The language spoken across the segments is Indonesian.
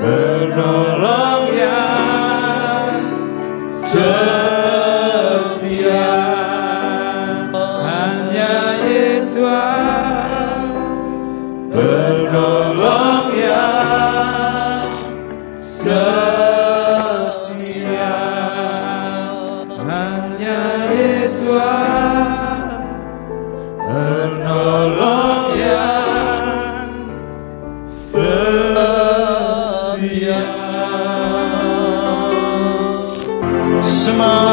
penolong yang setia, hanya Yesus penolong yang setia, hanya Yesus penolong yang setia. Semua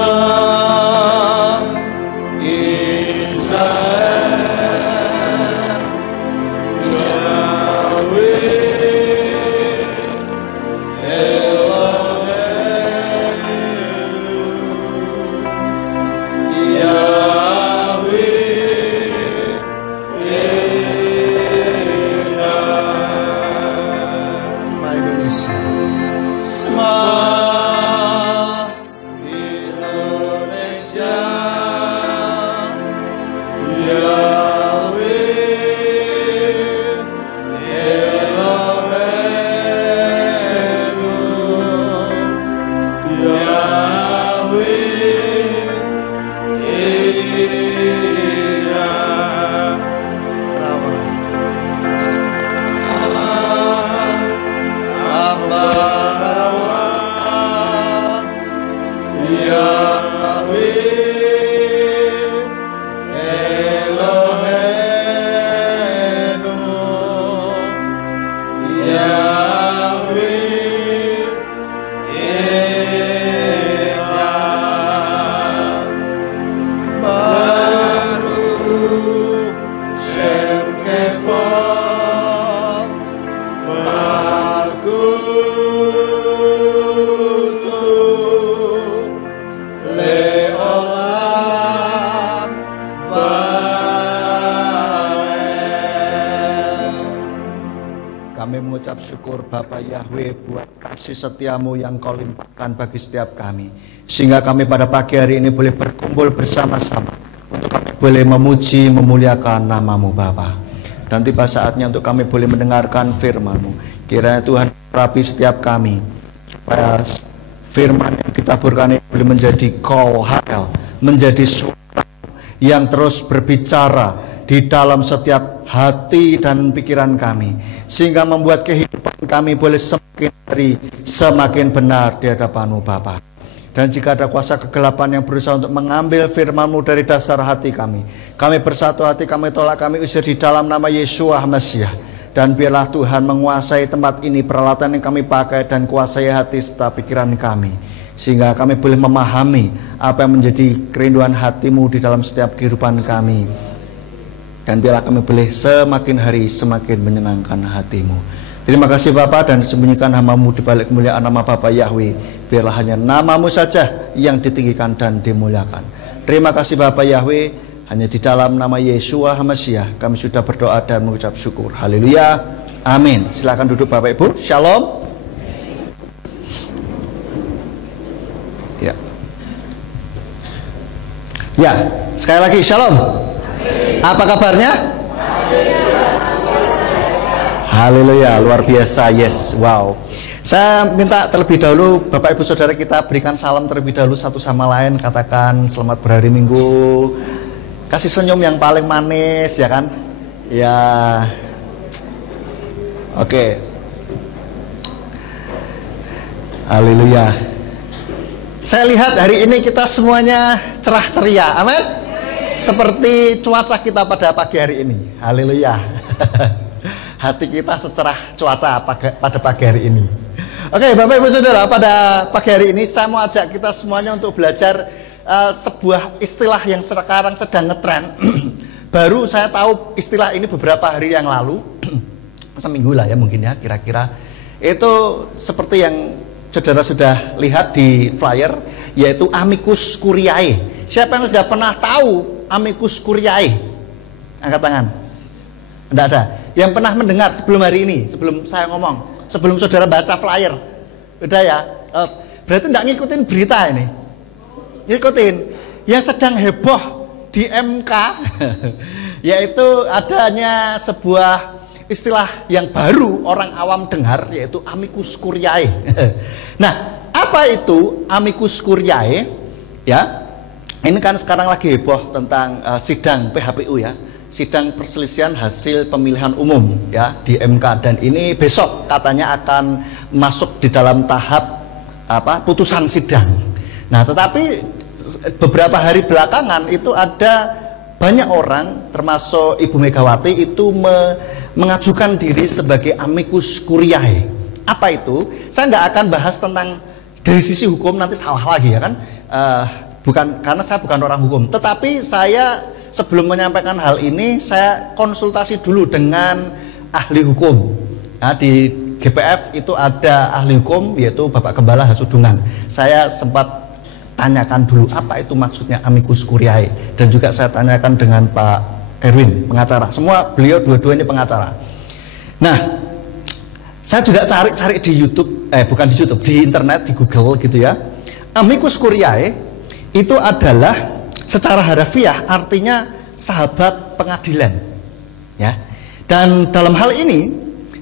syukur Bapa Yahweh buat kasih setiamu yang kau limpahkan bagi setiap kami, sehingga kami pada pagi hari ini boleh berkumpul bersama-sama untuk kami boleh memuji memuliakan namamu Bapa. Dan tiba saatnya untuk kami boleh mendengarkan firman-Mu. Kiranya Tuhan rapi setiap kami, supaya firman yang ditaburkan ini boleh menjadi call hell, menjadi suara yang terus berbicara di dalam setiap hati dan pikiran kami, sehingga membuat kehidupan kami boleh semakin hari semakin benar di hadapan-Mu Bapa. Dan jika ada kuasa kegelapan yang berusaha untuk mengambil firman-Mu dari dasar hati kami bersatu hati, kami tolak, kami usir di dalam nama Yesus Mesias. Dan biarlah Tuhan menguasai tempat ini, peralatan yang kami pakai, dan kuasai hati serta pikiran kami, sehingga kami boleh memahami apa yang menjadi kerinduan hati-Mu di dalam setiap kehidupan kami. Dan biarlah kami boleh semakin hari semakin menyenangkan hati-Mu. Terima kasih Bapa, dan sembunyikan hamba-Mu di balik kemuliaan nama Bapa Yahweh. Biarlah hanya nama-Mu saja yang ditinggikan dan dimuliakan. Terima kasih Bapa Yahweh, hanya di dalam nama Yesus Mesias kami sudah berdoa dan mengucap syukur. Haleluya, amin. Silakan duduk Bapak Ibu. Shalom. Ya, sekali lagi shalom. Apa kabarnya? Haleluya, luar biasa. Yes, wow. Saya minta terlebih dahulu Bapak Ibu Saudara kita berikan salam terlebih dahulu satu sama lain. Katakan selamat berhari Minggu. Kasih senyum yang paling manis, ya kan? Ya. Oke. Haleluya. Saya lihat hari ini kita semuanya cerah ceria. Amin. Seperti cuaca kita pada pagi hari ini. Haleluya. Hati kita secerah cuaca pada pagi hari ini. Oke, Bapak Ibu Saudara, pada pagi hari ini saya mau ajak kita semuanya untuk belajar sebuah istilah yang sekarang sedang ngetren. Baru saya tahu istilah ini beberapa hari yang lalu. Seminggu lah ya mungkin ya kira-kira. Itu seperti yang saudara sudah lihat di flyer, yaitu amicus curiae. Siapa yang sudah pernah tahu amicus curiae? Angkat tangan. Tidak ada. Yang pernah mendengar sebelum hari ini, sebelum saya ngomong, sebelum saudara baca flyer? Udah ya. Berarti tidak ngikutin berita ini. Ngikutin. Yang sedang heboh di MK, yaitu adanya sebuah istilah yang baru orang awam dengar, yaitu amicus curiae. Nah, apa itu amicus curiae? Ya, ini kan sekarang lagi heboh tentang sidang PHPU ya, sidang perselisihan hasil pemilihan umum ya di MK, dan ini besok katanya akan masuk di dalam tahap putusan sidang. Nah, tetapi beberapa hari belakangan itu ada banyak orang termasuk Ibu Megawati itu mengajukan diri sebagai amicus curiae. Apa itu? Saya nggak akan bahas tentang dari sisi hukum, nanti salah lagi ya kan. Bukan, karena saya bukan orang hukum, tetapi saya sebelum menyampaikan hal ini saya konsultasi dulu dengan ahli hukum. Nah, di GPF itu ada ahli hukum yaitu Bapak Gembala Hasudungan. Saya sempat tanyakan dulu apa itu maksudnya amicus curiae, dan juga saya tanyakan dengan Pak Erwin, pengacara. Semua beliau dua-dua ini pengacara. Nah, saya juga cari-cari di YouTube, bukan di YouTube, di internet, di Google gitu ya. Amicus curiae itu adalah secara harafiah artinya sahabat pengadilan ya. Dan dalam hal ini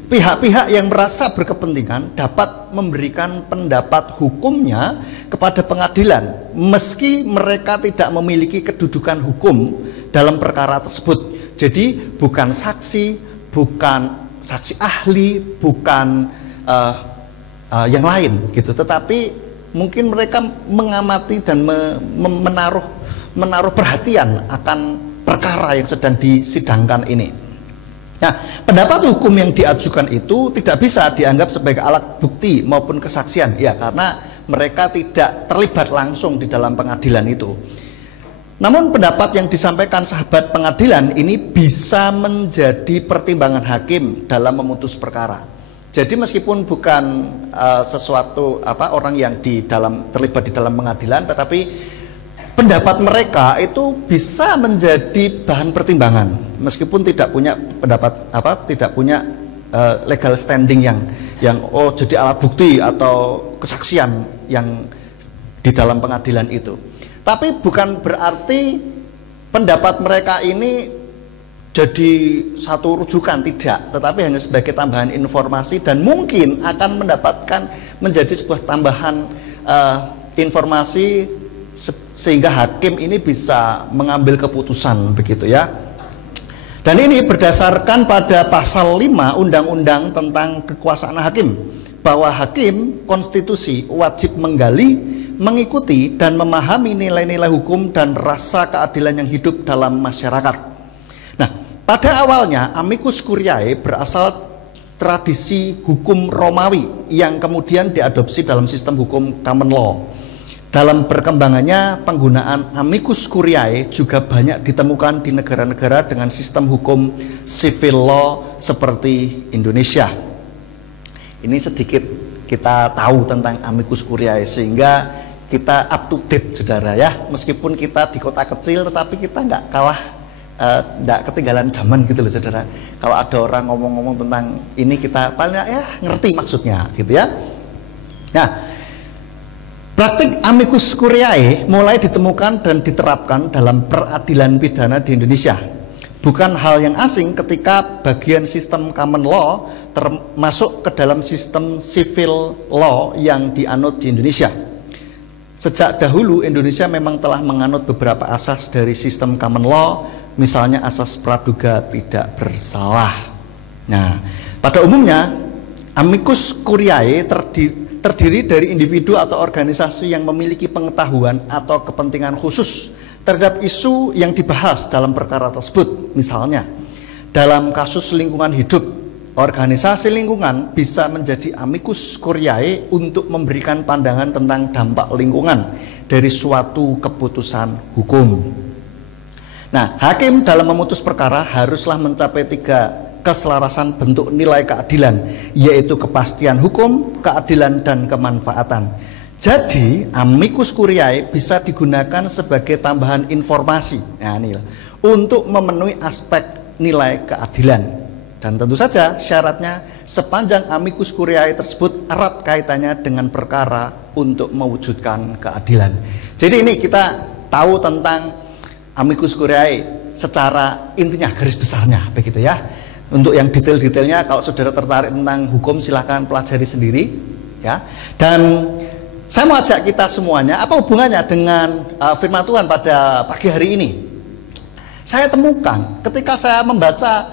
pihak-pihak yang merasa berkepentingan dapat memberikan pendapat hukumnya kepada pengadilan meski mereka tidak memiliki kedudukan hukum dalam perkara tersebut. Jadi bukan saksi, bukan saksi ahli, bukan yang lain gitu, tetapi mungkin mereka mengamati dan menaruh perhatian akan perkara yang sedang disidangkan ini. Nah, pendapat hukum yang diajukan itu tidak bisa dianggap sebagai alat bukti maupun kesaksian ya, karena mereka tidak terlibat langsung di dalam pengadilan itu. Namun pendapat yang disampaikan sahabat pengadilan ini bisa menjadi pertimbangan hakim dalam memutus perkara. Jadi meskipun bukan sesuatu orang yang terlibat di dalam pengadilan, tetapi pendapat mereka itu bisa menjadi bahan pertimbangan meskipun tidak punya pendapat tidak punya legal standing yang jadi alat bukti atau kesaksian yang di dalam pengadilan itu. Tapi bukan berarti pendapat mereka ini jadi satu rujukan, tidak, tetapi hanya sebagai tambahan informasi dan mungkin akan mendapatkan menjadi sebuah tambahan informasi sehingga hakim ini bisa mengambil keputusan begitu ya. Dan ini berdasarkan pada pasal 5 Undang-Undang tentang Kekuasaan Hakim, bahwa hakim konstitusi wajib menggali, mengikuti dan memahami nilai-nilai hukum dan rasa keadilan yang hidup dalam masyarakat. Nah, pada awalnya amicus curiae berasal tradisi hukum Romawi yang kemudian diadopsi dalam sistem hukum common law. Dalam perkembangannya, penggunaan amicus curiae juga banyak ditemukan di negara-negara dengan sistem hukum civil law seperti Indonesia. Ini sedikit kita tahu tentang amicus curiae sehingga kita up to date, saudara ya. Meskipun kita di kota kecil, tetapi kita nggak kalah, nggak ketinggalan zaman gitu loh, saudara. Kalau ada orang ngomong-ngomong tentang ini, kita paling ya ngerti maksudnya gitu ya. Nah, praktik amicus curiae mulai ditemukan dan diterapkan dalam peradilan pidana di Indonesia. Bukan hal yang asing ketika bagian sistem common law termasuk ke dalam sistem civil law yang dianut di Indonesia. Sejak dahulu Indonesia memang telah menganut beberapa asas dari sistem common law, misalnya asas praduga tidak bersalah. Nah, pada umumnya amicus curiae terdiri dari individu atau organisasi yang memiliki pengetahuan atau kepentingan khusus terhadap isu yang dibahas dalam perkara tersebut. Misalnya, dalam kasus lingkungan hidup, organisasi lingkungan bisa menjadi amicus curiae untuk memberikan pandangan tentang dampak lingkungan dari suatu keputusan hukum. Nah, hakim dalam memutus perkara haruslah mencapai 3 keselarasan bentuk nilai keadilan, yaitu kepastian hukum, keadilan, dan kemanfaatan. Jadi, amicus curiae bisa digunakan sebagai tambahan informasi, nah, ini, untuk memenuhi aspek nilai keadilan. Dan tentu saja syaratnya sepanjang amicus curiae tersebut erat kaitannya dengan perkara untuk mewujudkan keadilan. Jadi ini kita tahu tentang amicus curiae secara intinya, garis besarnya begitu ya. Untuk yang detail-detailnya kalau saudara tertarik tentang hukum silahkan pelajari sendiri ya. Dan saya mau ajak kita semuanya, apa hubungannya dengan firman Tuhan pada pagi hari ini? Saya temukan ketika saya membaca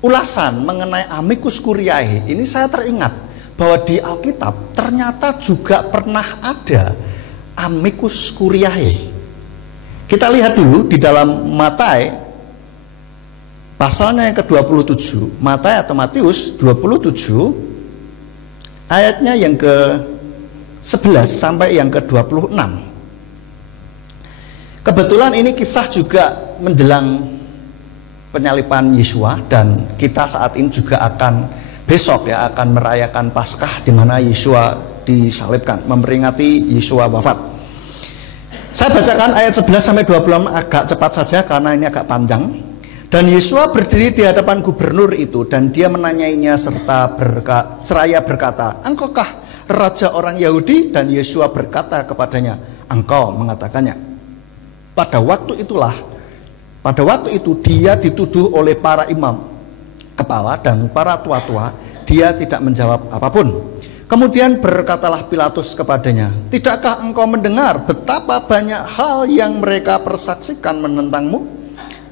ulasan mengenai amicus curiae, ini saya teringat bahwa di Alkitab ternyata juga pernah ada amicus curiae. Kita lihat dulu di dalam Matae pasalnya yang ke-27, Matae atau Matius 27 ayatnya yang ke-11 sampai yang ke-26. Kebetulan ini kisah juga menjelang penyaliban Yesua, dan kita saat ini juga akan besok ya akan merayakan Paskah di mana Yesua disalibkan, memperingati Yesua wafat. Saya bacakan ayat 11 sampai 26 agak cepat saja karena ini agak panjang. Dan Yesua berdiri di hadapan gubernur itu, dan dia menanyainya seraya berkata, "Engkaukah raja orang Yahudi?" Dan Yesua berkata kepadanya, "Engkau mengatakannya." Pada waktu itu dia dituduh oleh para imam kepala dan para tua-tua. Dia tidak menjawab apapun. Kemudian berkatalah Pilatus kepadanya, "Tidakkah engkau mendengar betapa banyak hal yang mereka persaksikan menentangmu?"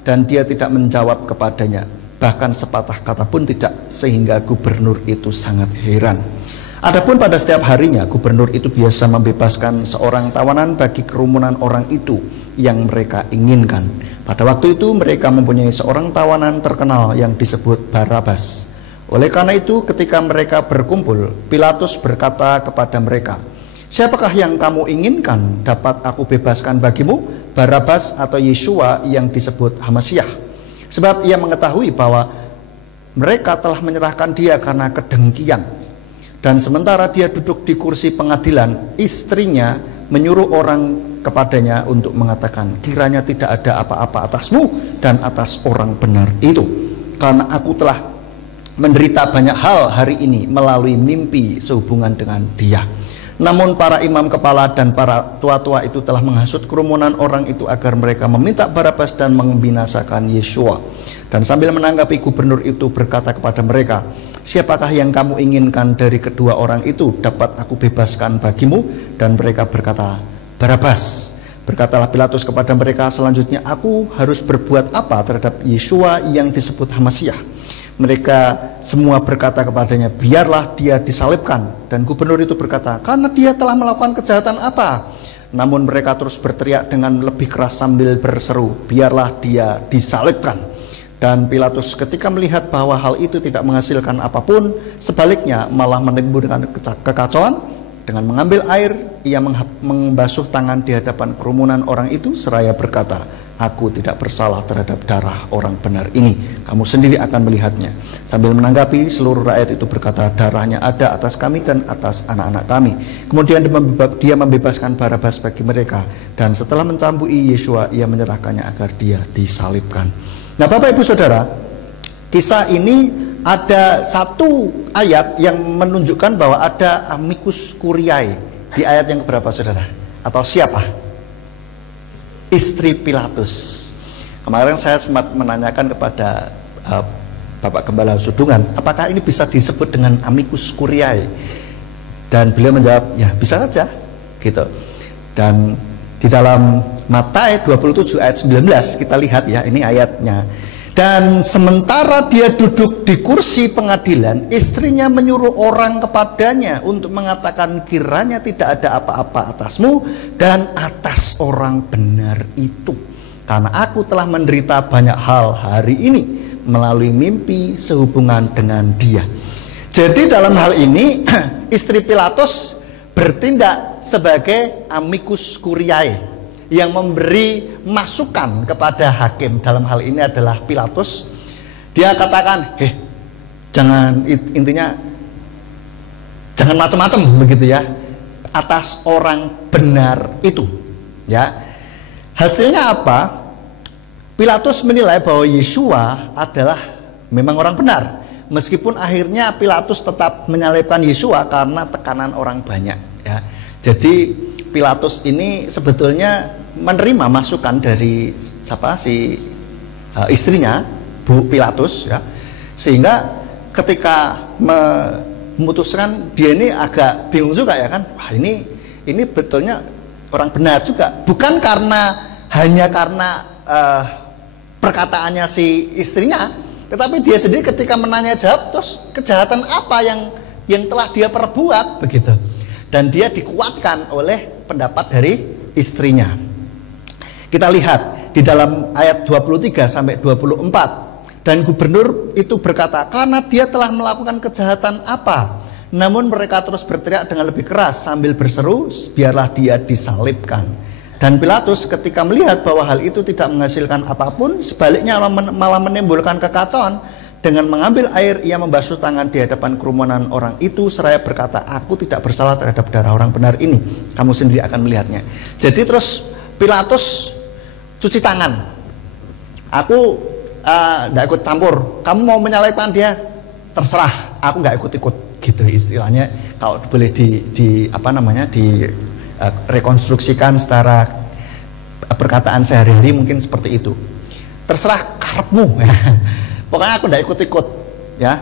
Dan dia tidak menjawab kepadanya, bahkan sepatah kata pun tidak, sehingga gubernur itu sangat heran. Adapun pada setiap harinya gubernur itu biasa membebaskan seorang tawanan bagi kerumunan orang itu yang mereka inginkan. Pada waktu itu mereka mempunyai seorang tawanan terkenal yang disebut Barabas. Oleh karena itu ketika mereka berkumpul, Pilatus berkata kepada mereka, "Siapakah yang kamu inginkan dapat aku bebaskan bagimu, Barabas atau Yesua yang disebut Hamasyah?" Sebab ia mengetahui bahwa mereka telah menyerahkan dia karena kedengkian. Dan sementara dia duduk di kursi pengadilan, istrinya menyuruh orang kepadanya untuk mengatakan, "Kiranya tidak ada apa-apa atasmu dan atas orang benar itu, karena aku telah menderita banyak hal hari ini melalui mimpi sehubungan dengan dia." Namun para imam kepala dan para tua-tua itu telah menghasut kerumunan orang itu agar mereka meminta Barabas dan membinasakan Yesua. Dan sambil menanggapi, gubernur itu berkata kepada mereka, "Siapakah yang kamu inginkan dari kedua orang itu dapat aku bebaskan bagimu?" Dan mereka berkata, "Barabas." Berkatalah Pilatus kepada mereka selanjutnya, "Aku harus berbuat apa terhadap Yesua yang disebut Hamasyah?" Mereka semua berkata kepadanya, "Biarlah dia disalibkan." Dan gubernur itu berkata, "Karena dia telah melakukan kejahatan apa?" Namun mereka terus berteriak dengan lebih keras sambil berseru, "Biarlah dia disalibkan." Dan Pilatus ketika melihat bahwa hal itu tidak menghasilkan apapun, sebaliknya malah menimbulkan kekacauan, dengan mengambil air ia membasuh tangan di hadapan kerumunan orang itu seraya berkata, "Aku tidak bersalah terhadap darah orang benar ini. Kamu sendiri akan melihatnya." Sambil menanggapi, seluruh rakyat itu berkata, "Darahnya ada atas kami dan atas anak-anak kami." Kemudian dia membebaskan Barabas bagi mereka, dan setelah mencambui Yesua, ia menyerahkannya agar dia disalibkan. Nah, Bapak Ibu Saudara, kisah ini ada satu ayat yang menunjukkan bahwa ada amicus curiae. Di ayat yang berapa, Saudara? Atau siapa? Istri Pilatus. Kemarin saya sempat menanyakan kepada Bapak Gembala Sudungan, apakah ini bisa disebut dengan amicus curiae? Dan beliau menjawab, ya bisa saja gitu. Dan di dalam Matae 27 ayat 19 kita lihat ya, ini ayatnya. Dan sementara dia duduk di kursi pengadilan, istrinya menyuruh orang kepadanya untuk mengatakan, "Kiranya tidak ada apa-apa atasmu dan atas orang benar itu, karena aku telah menderita banyak hal hari ini melalui mimpi sehubungan dengan dia." Jadi dalam hal ini istri Pilatus bertindak sebagai amicus curiae yang memberi masukan kepada hakim. Dalam hal ini adalah Pilatus. Dia katakan, jangan, intinya jangan macam-macam begitu ya atas orang benar itu ya. Hasilnya apa? Pilatus menilai bahwa Yesua adalah memang orang benar, meskipun akhirnya Pilatus tetap menyalibkan Yesua karena tekanan orang banyak ya. Jadi Pilatus ini sebetulnya menerima masukan dari istrinya, Bu Pilatus ya, Sehingga ketika memutuskan, dia ini agak bingung juga ya kan, wah ini betulnya orang benar juga, bukan hanya karena perkataannya si istrinya, tetapi dia sendiri ketika menanya jawab, terus kejahatan apa yang telah dia perbuat begitu, dan dia dikuatkan oleh pendapat dari istrinya. Kita lihat di dalam ayat 23 sampai 24. Dan gubernur itu berkata, karena dia telah melakukan kejahatan apa? Namun mereka terus berteriak dengan lebih keras sambil berseru, biarlah dia disalibkan. Dan Pilatus ketika melihat bahwa hal itu tidak menghasilkan apapun, sebaliknya malah menimbulkan kekacauan, dengan mengambil air ia membasuh tangan di hadapan kerumunan orang itu seraya berkata, aku tidak bersalah terhadap darah orang benar ini, kamu sendiri akan melihatnya. Jadi terus Pilatus cuci tangan, aku nggak ikut campur, kamu mau menyalibkan dia terserah, aku nggak ikut-ikut, gitu istilahnya. Kalau boleh rekonstruksikan secara perkataan sehari-hari mungkin seperti itu, terserah karepmu ya. Pokoknya aku nggak ikut-ikut ya.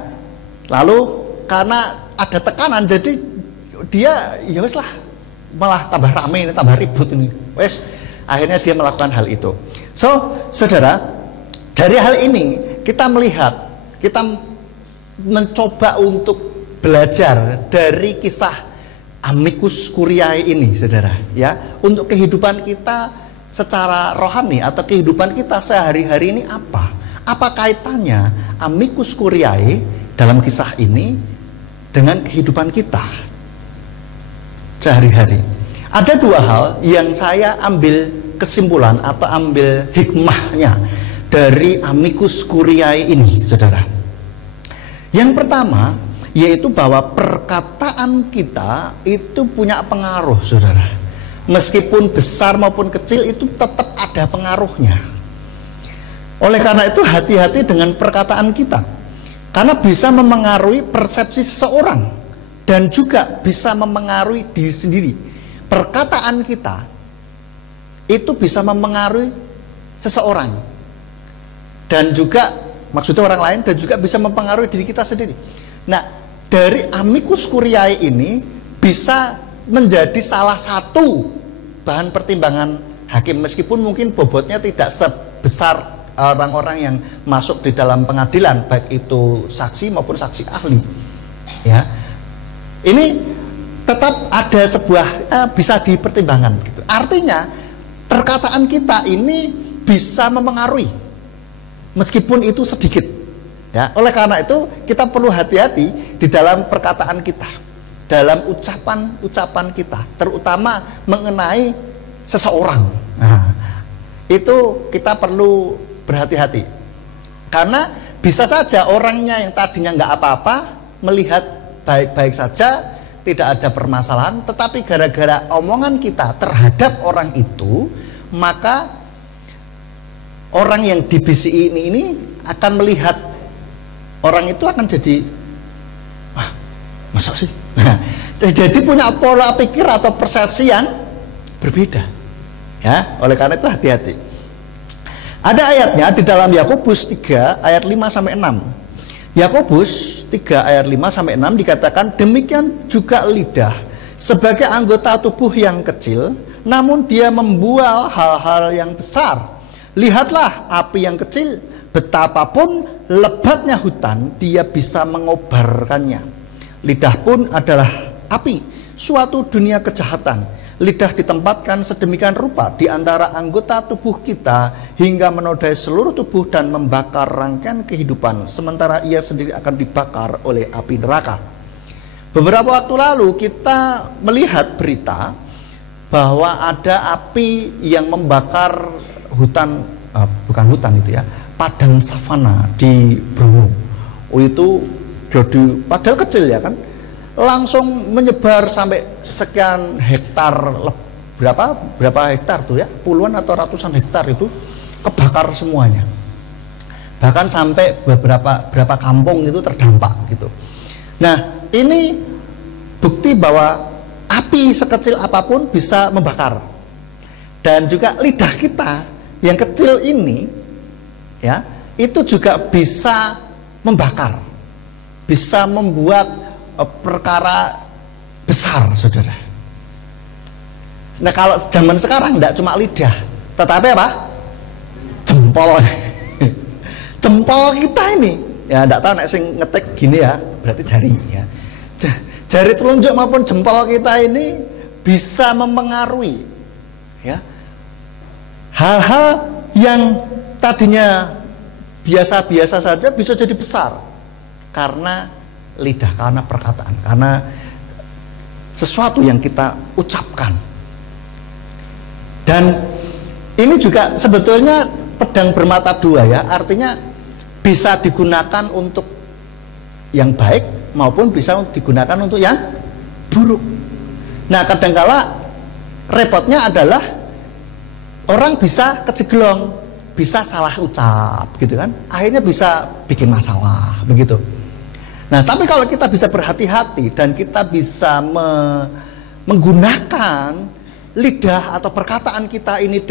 Lalu karena ada tekanan, jadi dia ya wes lah, malah tambah rame ini, tambah ribut ini, wes akhirnya dia melakukan hal itu. So saudara, dari hal ini kita melihat, kita mencoba untuk belajar dari kisah Amicus Curiae ini, saudara, ya, untuk kehidupan kita secara rohani atau kehidupan kita sehari-hari ini apa? Apa kaitannya Amicus Curiae dalam kisah ini dengan kehidupan kita sehari-hari? Ada dua hal yang saya ambil kesimpulan atau ambil hikmahnya dari Amicus Curiae ini, saudara. Yang pertama yaitu bahwa perkataan kita itu punya pengaruh, saudara. Meskipun besar maupun kecil itu tetap ada pengaruhnya. Oleh karena itu hati-hati dengan perkataan kita, karena bisa memengaruhi persepsi seseorang dan juga bisa memengaruhi diri sendiri. Perkataan kita itu bisa memengaruhi seseorang dan juga maksudnya orang lain, dan juga bisa mempengaruhi diri kita sendiri. Nah, dari Amicus Curiae ini bisa menjadi salah satu bahan pertimbangan hakim, meskipun mungkin bobotnya tidak sebesar orang-orang yang masuk di dalam pengadilan, baik itu saksi maupun saksi ahli. Ya, ini tetap ada sebuah bisa dipertimbangkan. Gitu. Artinya perkataan kita ini bisa mempengaruhi, meskipun itu sedikit, ya. Oleh karena itu kita perlu hati-hati di dalam perkataan kita, dalam ucapan kita, terutama mengenai seseorang. Nah, itu kita perlu berhati-hati, karena bisa saja orangnya yang tadinya nggak apa-apa melihat baik-baik saja, tidak ada permasalahan, tetapi gara-gara omongan kita terhadap orang itu, maka orang yang dibisiki ini akan melihat orang itu akan jadi, wah, masa sih? Jadi punya pola pikir atau persepsi yang berbeda. Ya, oleh karena itu hati-hati. Ada ayatnya di dalam Yakobus 3 ayat 5 sampai 6. Yakobus 3 ayat 5 sampai 6 dikatakan, demikian juga lidah sebagai anggota tubuh yang kecil, namun dia membual hal-hal yang besar. Lihatlah api yang kecil, betapapun lebatnya hutan, dia bisa mengobarkannya. Lidah pun adalah api, suatu dunia kejahatan. Lidah ditempatkan sedemikian rupa di antara anggota tubuh kita hingga menodai seluruh tubuh dan membakar rangkaian kehidupan, sementara ia sendiri akan dibakar oleh api neraka. Beberapa waktu lalu kita melihat berita bahwa ada api yang membakar hutan, bukan hutan itu ya, padang savana di Bromo. Oh, itu jadi padahal kecil ya kan, langsung menyebar sampai sekian hektar, berapa hektar tuh ya, puluhan atau ratusan hektar itu kebakar semuanya. Bahkan sampai berapa kampung itu terdampak gitu. Nah, ini bukti bahwa api sekecil apapun bisa membakar. Dan juga lidah kita yang kecil ini ya, itu juga bisa membakar, bisa membuat perkara besar, saudara. Nah kalau zaman sekarang tidak cuma lidah, tetapi apa? Jempol. Jempol kita ini, ya tidak tahu nek sing ngetik gini ya, berarti jari ya. Jari telunjuk maupun jempol kita ini bisa mempengaruhi ya hal-hal yang tadinya biasa-biasa saja bisa jadi besar karena lidah, karena perkataan, karena sesuatu yang kita ucapkan. Dan ini juga sebetulnya pedang bermata dua ya, artinya bisa digunakan untuk yang baik maupun bisa digunakan untuk yang buruk. Nah kadangkala repotnya adalah orang bisa kejeglong, bisa salah ucap gitu kan, akhirnya bisa bikin masalah begitu. Nah tapi kalau kita bisa berhati-hati dan kita bisa menggunakan lidah atau perkataan kita ini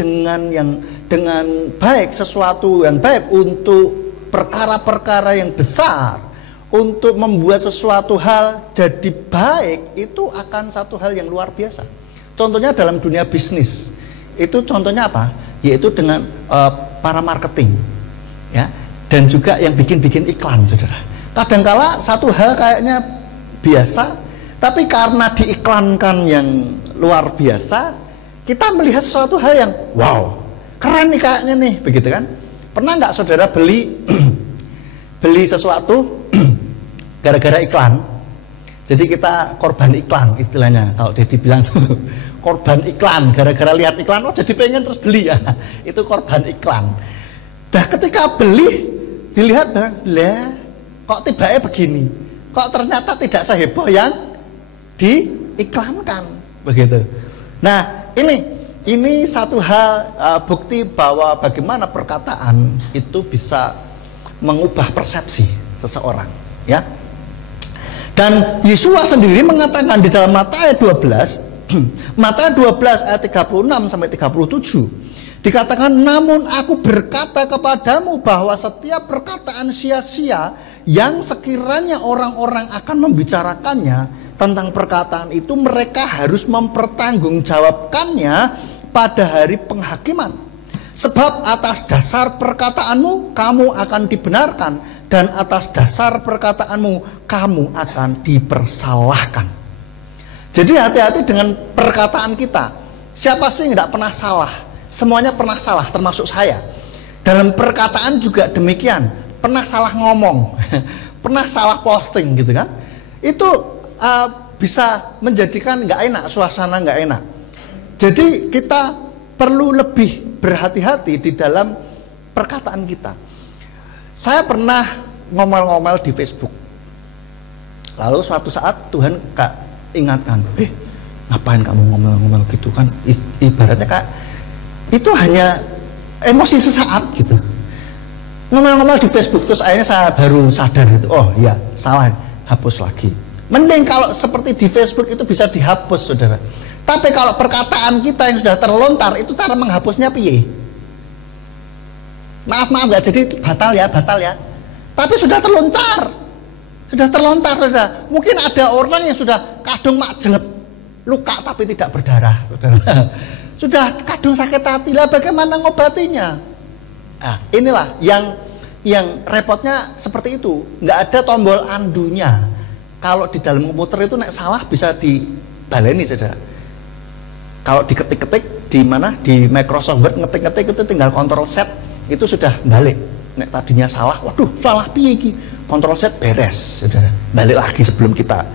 dengan baik, sesuatu yang baik untuk perkara-perkara yang besar, untuk membuat sesuatu hal jadi baik, itu akan satu hal yang luar biasa. Contohnya dalam dunia bisnis, itu contohnya apa? Yaitu dengan para marketing ya, dan juga yang bikin iklan, saudara. Kadangkala satu hal kayaknya biasa, tapi karena diiklankan yang luar biasa, kita melihat sesuatu hal yang wow, keren nih kayaknya nih, begitu kan? Pernah nggak saudara beli sesuatu gara-gara iklan? Jadi kita korban iklan istilahnya, kalau dia dibilang korban iklan, gara-gara lihat iklan, oh jadi pengen terus beli ya, itu korban iklan. Nah ketika beli, dilihat, lah kok tibanya begini, kok ternyata tidak seheboh yang diiklankan, begitu. Nah ini satu hal bukti bahwa bagaimana perkataan itu bisa mengubah persepsi seseorang, ya. Dan Yesua sendiri mengatakan di dalam Matius 12, Matius 12 ayat 36 sampai 37, dikatakan, namun aku berkata kepadamu bahwa setiap perkataan sia-sia yang sekiranya orang-orang akan membicarakannya tentang perkataan itu, mereka harus mempertanggungjawabkannya pada hari penghakiman. Sebab atas dasar perkataanmu kamu akan dibenarkan, dan atas dasar perkataanmu kamu akan dipersalahkan. Jadi hati-hati dengan perkataan kita. Siapa sih yang tidak pernah salah? Semuanya pernah salah, termasuk saya. Dalam perkataan juga demikian, pernah salah ngomong, pernah salah posting gitu kan. Itu bisa menjadikan nggak enak, suasana nggak enak. Jadi kita perlu lebih berhati-hati di dalam perkataan kita. Saya pernah ngomel-ngomel di Facebook. Lalu suatu saat Tuhan ingatkan, ngapain kamu ngomel-ngomel gitu kan? Ibaratnya Kak, itu hanya emosi sesaat gitu. Ngomel-ngomel di Facebook, terus akhirnya saya baru sadar itu, oh iya salah, hapus lagi. Mending kalau seperti di Facebook itu bisa dihapus, saudara. Tapi kalau perkataan kita yang sudah terlontar, itu cara menghapusnya piye? Maaf ya, jadi batal ya. Tapi sudah terlontar, saudara. Mungkin ada orang yang sudah kadung mak jelek, luka tapi tidak berdarah, saudara. Sudah kadung sakit hati lah, bagaimana ngobatinya? Nah, inilah yang repotnya seperti itu, nggak ada tombol undunya. Kalau di dalam komputer itu nek salah bisa dibaleni, saudara. Kalau diketik-ketik di mana di Microsoft Word, ngetik-ngetik itu tinggal Ctrl Z, itu sudah balik. Nek tadinya salah, waduh salah piye iki, Ctrl Z beres, saudara. Balik lagi sebelum kita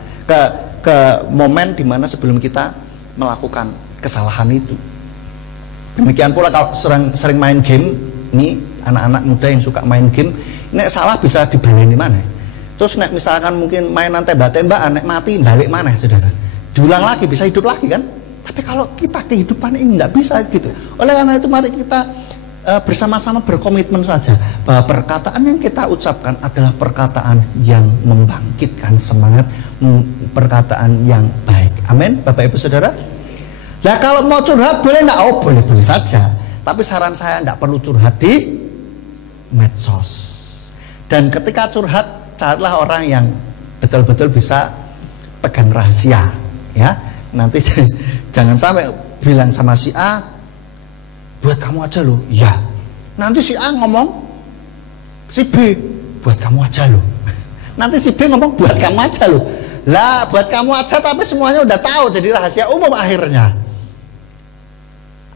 ke momen dimana sebelum kita melakukan kesalahan itu. Demikian pula kalau sering main game, ini anak-anak muda yang suka main game, nek salah bisa dibaleni mana? Terus nek misalkan mungkin mainan tembak-tembakan, nek mati balik mana, saudara? Diulang lagi, bisa hidup lagi kan? Tapi kalau kita kehidupan ini nggak bisa gitu. Oleh karena itu mari kita bersama-sama berkomitmen saja bahwa perkataan yang kita ucapkan adalah perkataan yang membangkitkan semangat, perkataan yang baik. Amin, Bapak Ibu Saudara. Nah kalau mau curhat boleh nggak? Oh boleh saja. Tapi saran saya nggak perlu curhat di medsos. Dan ketika curhat, carilah orang yang betul-betul bisa pegang rahasia, ya. Nanti jangan sampai bilang sama si A, buat kamu aja loh. Ya. Nanti si A ngomong, si B, buat kamu aja loh. Nanti si B ngomong, buat kamu aja loh. Lah, buat kamu aja tapi semuanya udah tahu, jadi rahasia umum akhirnya.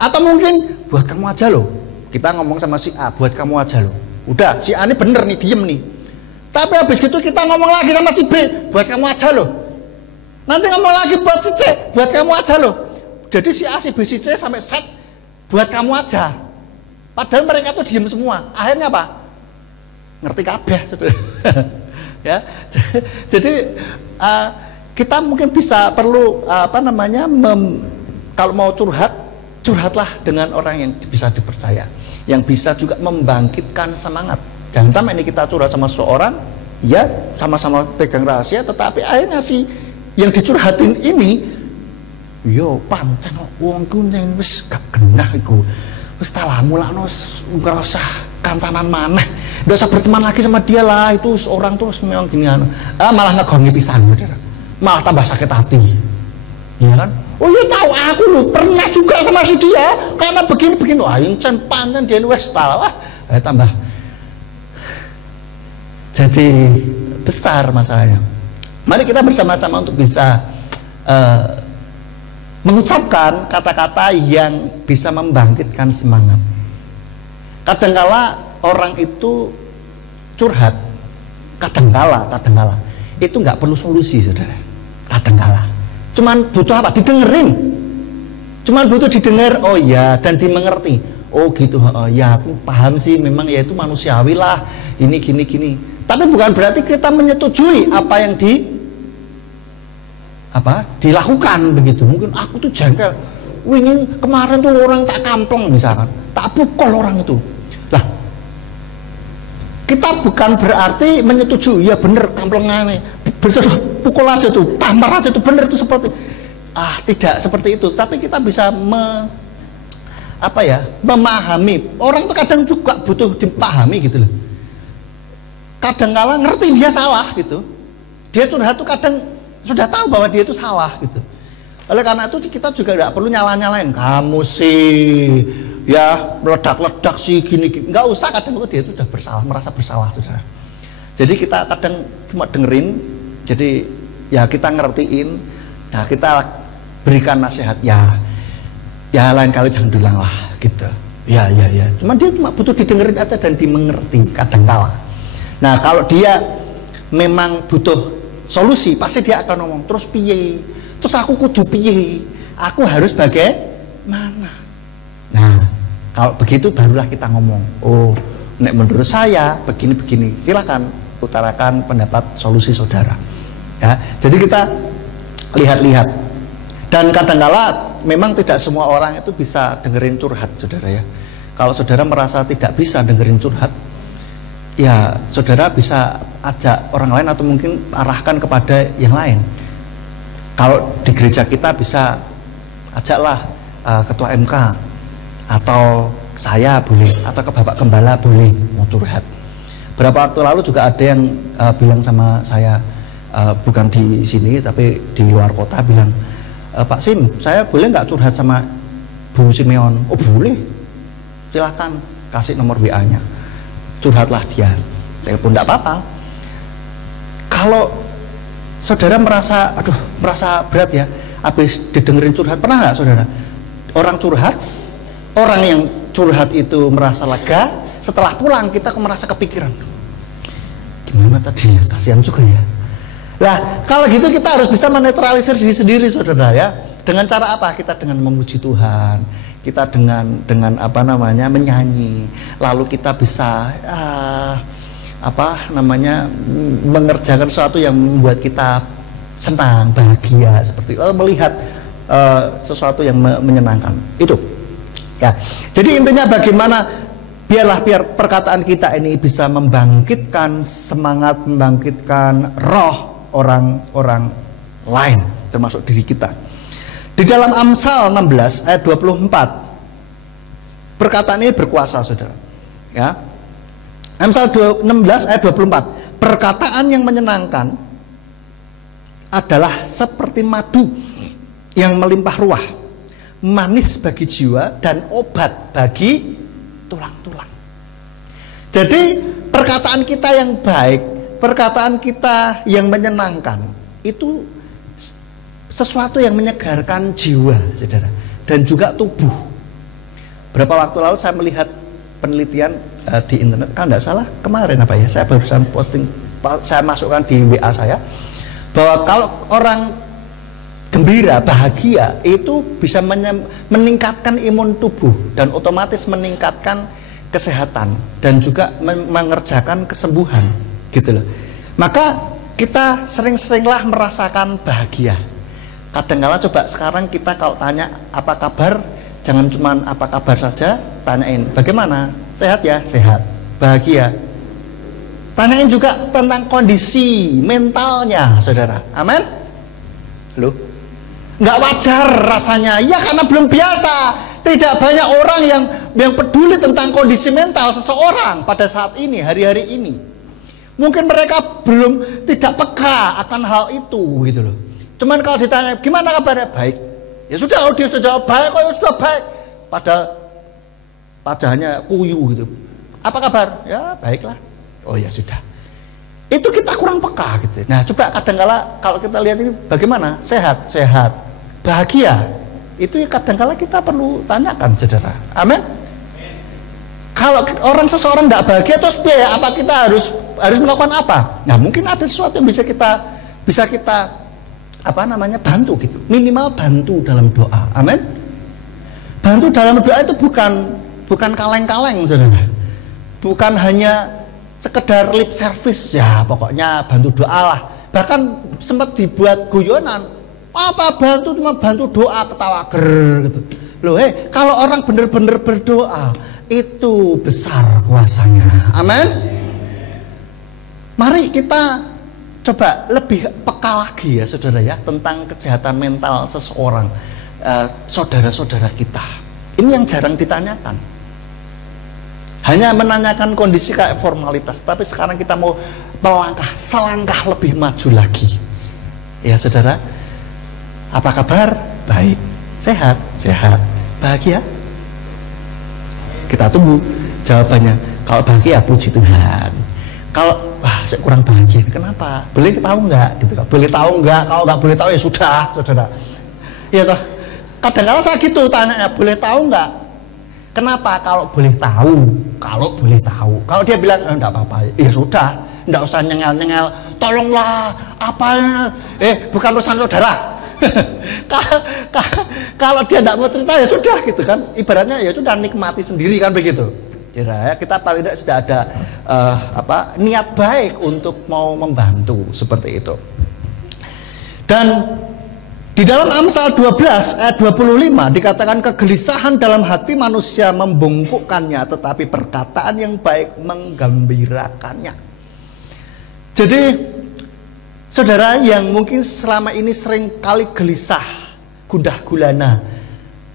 Atau mungkin buat kamu aja loh. Kita ngomong sama si A, buat kamu aja loh. Udah, si A ini bener nih, diem nih. Tapi habis gitu kita ngomong lagi sama si B, buat kamu aja loh. Nanti ngomong lagi buat si C, buat kamu aja loh. Jadi si A, si B, si C sampai set, buat kamu aja. Padahal mereka tuh diem semua. Akhirnya apa? Ngerti kabeh, saudara. Ya, jadi kita mungkin bisa perlu kalau mau curhat, curhatlah dengan orang yang bisa dipercaya, yang bisa juga membangkitkan semangat. Jangan sampai ini kita curhat sama seseorang, ya sama-sama pegang rahasia, tetapi akhirnya si yang dicurhatin ini, yo pancen wong ku ning wis gak genah iku, wis talamu lakno ngerasa kancanan maneh, ndak usah berteman lagi sama dia lah, itu orang tuh memang gini malah ngegongi pisan, malah tambah sakit hati, ya kan? Oh iya tahu aku lu pernah juga sama si dia karena begini-begini. Wah incen pancen dia wes tahu tambah jadi besar masalahnya. Mari kita bersama-sama untuk bisa mengucapkan kata-kata yang bisa membangkitkan semangat. Kadangkala orang itu curhat, kadangkala itu nggak perlu solusi, saudara. Kadangkala cuman butuh apa? Didengerin. Cuman butuh didengar, oh ya, dan dimengerti. Oh gitu, ya aku paham sih, memang ya itu manusiawi lah, ini gini. Tapi bukan berarti kita menyetujui apa yang dilakukan begitu. Mungkin aku tuh jengkel. Ini kemarin tuh orang tak kampleng misalkan, tak pukul orang itu. Lah, kita bukan berarti menyetujui, ya bener kamplengane, bener pukul aja tuh, tampar aja tuh, bener itu seperti tidak seperti itu. Tapi kita bisa memahami. Orang tuh kadang juga butuh dipahami gitu loh. Kadang-kala ngerti dia salah gitu. Dia curhat tuh kadang sudah tahu bahwa dia itu salah gitu. Oleh karena itu kita juga tidak perlu nyalain kamu sih ya meledak-ledak sih gini. Nggak usah, kadang itu dia sudah bersalah, merasa bersalah tuh. Jadi kita kadang cuma dengerin, jadi ya kita ngertiin, nah kita berikan nasihat, ya lain kali jangan diulang lah gitu. Ya. Cuman dia cuma butuh didengerin aja dan dimengerti kadang-kala. Nah kalau dia memang butuh solusi, pasti dia akan ngomong, terus piye? Terus aku kudu piye? Aku harus bagaimana? Nah kalau begitu barulah kita ngomong, oh nek menurut saya begini. Silakan utarakan pendapat solusi saudara. Ya, jadi kita lihat-lihat. Dan kadang-kala memang tidak semua orang itu bisa dengerin curhat, saudara ya. Kalau saudara merasa tidak bisa dengerin curhat, ya saudara bisa ajak orang lain atau mungkin arahkan kepada yang lain. Kalau di gereja kita bisa ajaklah ketua MK atau saya boleh, atau ke Bapak Gembala boleh mau curhat. Berapa waktu lalu juga ada yang bilang sama saya, bukan di sini tapi di luar kota, bilang, Pak Sim, saya boleh nggak curhat sama Bu Simeon? Oh boleh, silahkan kasih nomor WA-nya, curhatlah dia, telepon nggak apa-apa. Kalau saudara merasa berat ya, habis didengerin curhat, pernah nggak saudara? Orang yang curhat itu merasa lega, setelah pulang kita merasa kepikiran, gimana tadi ya, kasihan juga ya. Lah kalau gitu kita harus bisa menetralisir diri sendiri, saudara ya. Dengan cara apa? Kita dengan memuji Tuhan, kita dengan menyanyi, lalu kita bisa mengerjakan sesuatu yang membuat kita senang, bahagia, seperti melihat sesuatu yang menyenangkan itu ya. Jadi intinya bagaimana biar perkataan kita ini bisa membangkitkan semangat, membangkitkan roh orang-orang lain termasuk diri kita. Di dalam Amsal 16 ayat 24 perkataan ini berkuasa, saudara ya. Amsal 16 ayat 24. Perkataan yang menyenangkan adalah seperti madu yang melimpah ruah, manis bagi jiwa dan obat bagi tulang-tulang. Jadi perkataan kita yang baik, perkataan kita yang menyenangkan itu sesuatu yang menyegarkan jiwa, saudara, dan juga tubuh. Berapa waktu lalu saya melihat penelitian di internet, kalau tidak salah kemarin apa ya, saya barusan posting, saya masukkan di WA saya, bahwa kalau orang gembira, bahagia, itu bisa meningkatkan imun tubuh dan otomatis meningkatkan kesehatan dan juga mengerjakan kesembuhan, gitu loh. Maka kita sering-seringlah merasakan bahagia. Kadang-kala coba sekarang kita kalau tanya apa kabar, jangan cuma apa kabar saja, tanyain bagaimana, sehat ya, sehat, bahagia. Tanyain juga tentang kondisi mentalnya, saudara. Amin. Loh, nggak wajar rasanya, ya karena belum biasa. Tidak banyak orang yang peduli tentang kondisi mental seseorang pada saat ini, hari-hari ini. Mungkin mereka belum tidak peka akan hal itu, gitu loh. Cuman kalau ditanya gimana kabarnya, baik, ya sudah, kalau dia sudah jawab baik, oh ya sudah baik, padahal wajahnya kuyu gitu. Apa kabar? Ya baiklah. Oh ya sudah. Itu kita kurang peka gitu. Nah coba kadang-kala kalau kita lihat ini bagaimana, sehat, sehat, bahagia. Itu kadang-kala kita perlu tanyakan, saudara. Amin. Kalau seseorang tidak bahagia, terus ya apa kita harus melakukan apa? Nah mungkin ada sesuatu yang bisa kita bantu gitu. Minimal bantu dalam doa. Amin. Bantu dalam doa itu bukan kaleng-kaleng, saudara. Bukan hanya sekedar lip service, ya pokoknya bantu doa lah. Bahkan sempat dibuat guyonan, apa bantu, cuma bantu doa, ketawa ger gitu. Loh, kalau orang benar-benar berdoa itu besar kuasanya. Amin. Mari kita coba lebih peka lagi ya, saudara ya, tentang kesehatan mental seseorang, saudara-saudara kita. Ini yang jarang ditanyakan. Hanya menanyakan kondisi kayak formalitas, tapi sekarang kita mau melangkah selangkah lebih maju lagi. Ya, saudara. Apa kabar? Baik. Sehat? Sehat. Bahagia? Kita tunggu jawabannya. Kalau bahagia, puji Tuhan. Kalau saya kurang bahagia, kenapa? Boleh tahu nggak? Gitu kan? Boleh tahu nggak? Kalau nggak boleh tahu ya sudah, saudara. Iya toh. Kadang-kadang saya gitu tanya, boleh tahu nggak? Kenapa? Kalau boleh tahu, kalau dia bilang enggak apa-apa, ya sudah, enggak usah nyengel-nyengel. Tolonglah, bukan urusan saudara. Kalau dia tidak mau cerita ya sudah gitu kan, ibaratnya ya sudah nikmati sendiri kan begitu. Ya, kita paling tidak sudah ada niat baik untuk mau membantu seperti itu. Dan di dalam Amsal 12 ayat 25 dikatakan kegelisahan dalam hati manusia membungkukkannya, tetapi perkataan yang baik menggembirakannya. Jadi saudara yang mungkin selama ini sering kali gelisah, gundah gulana,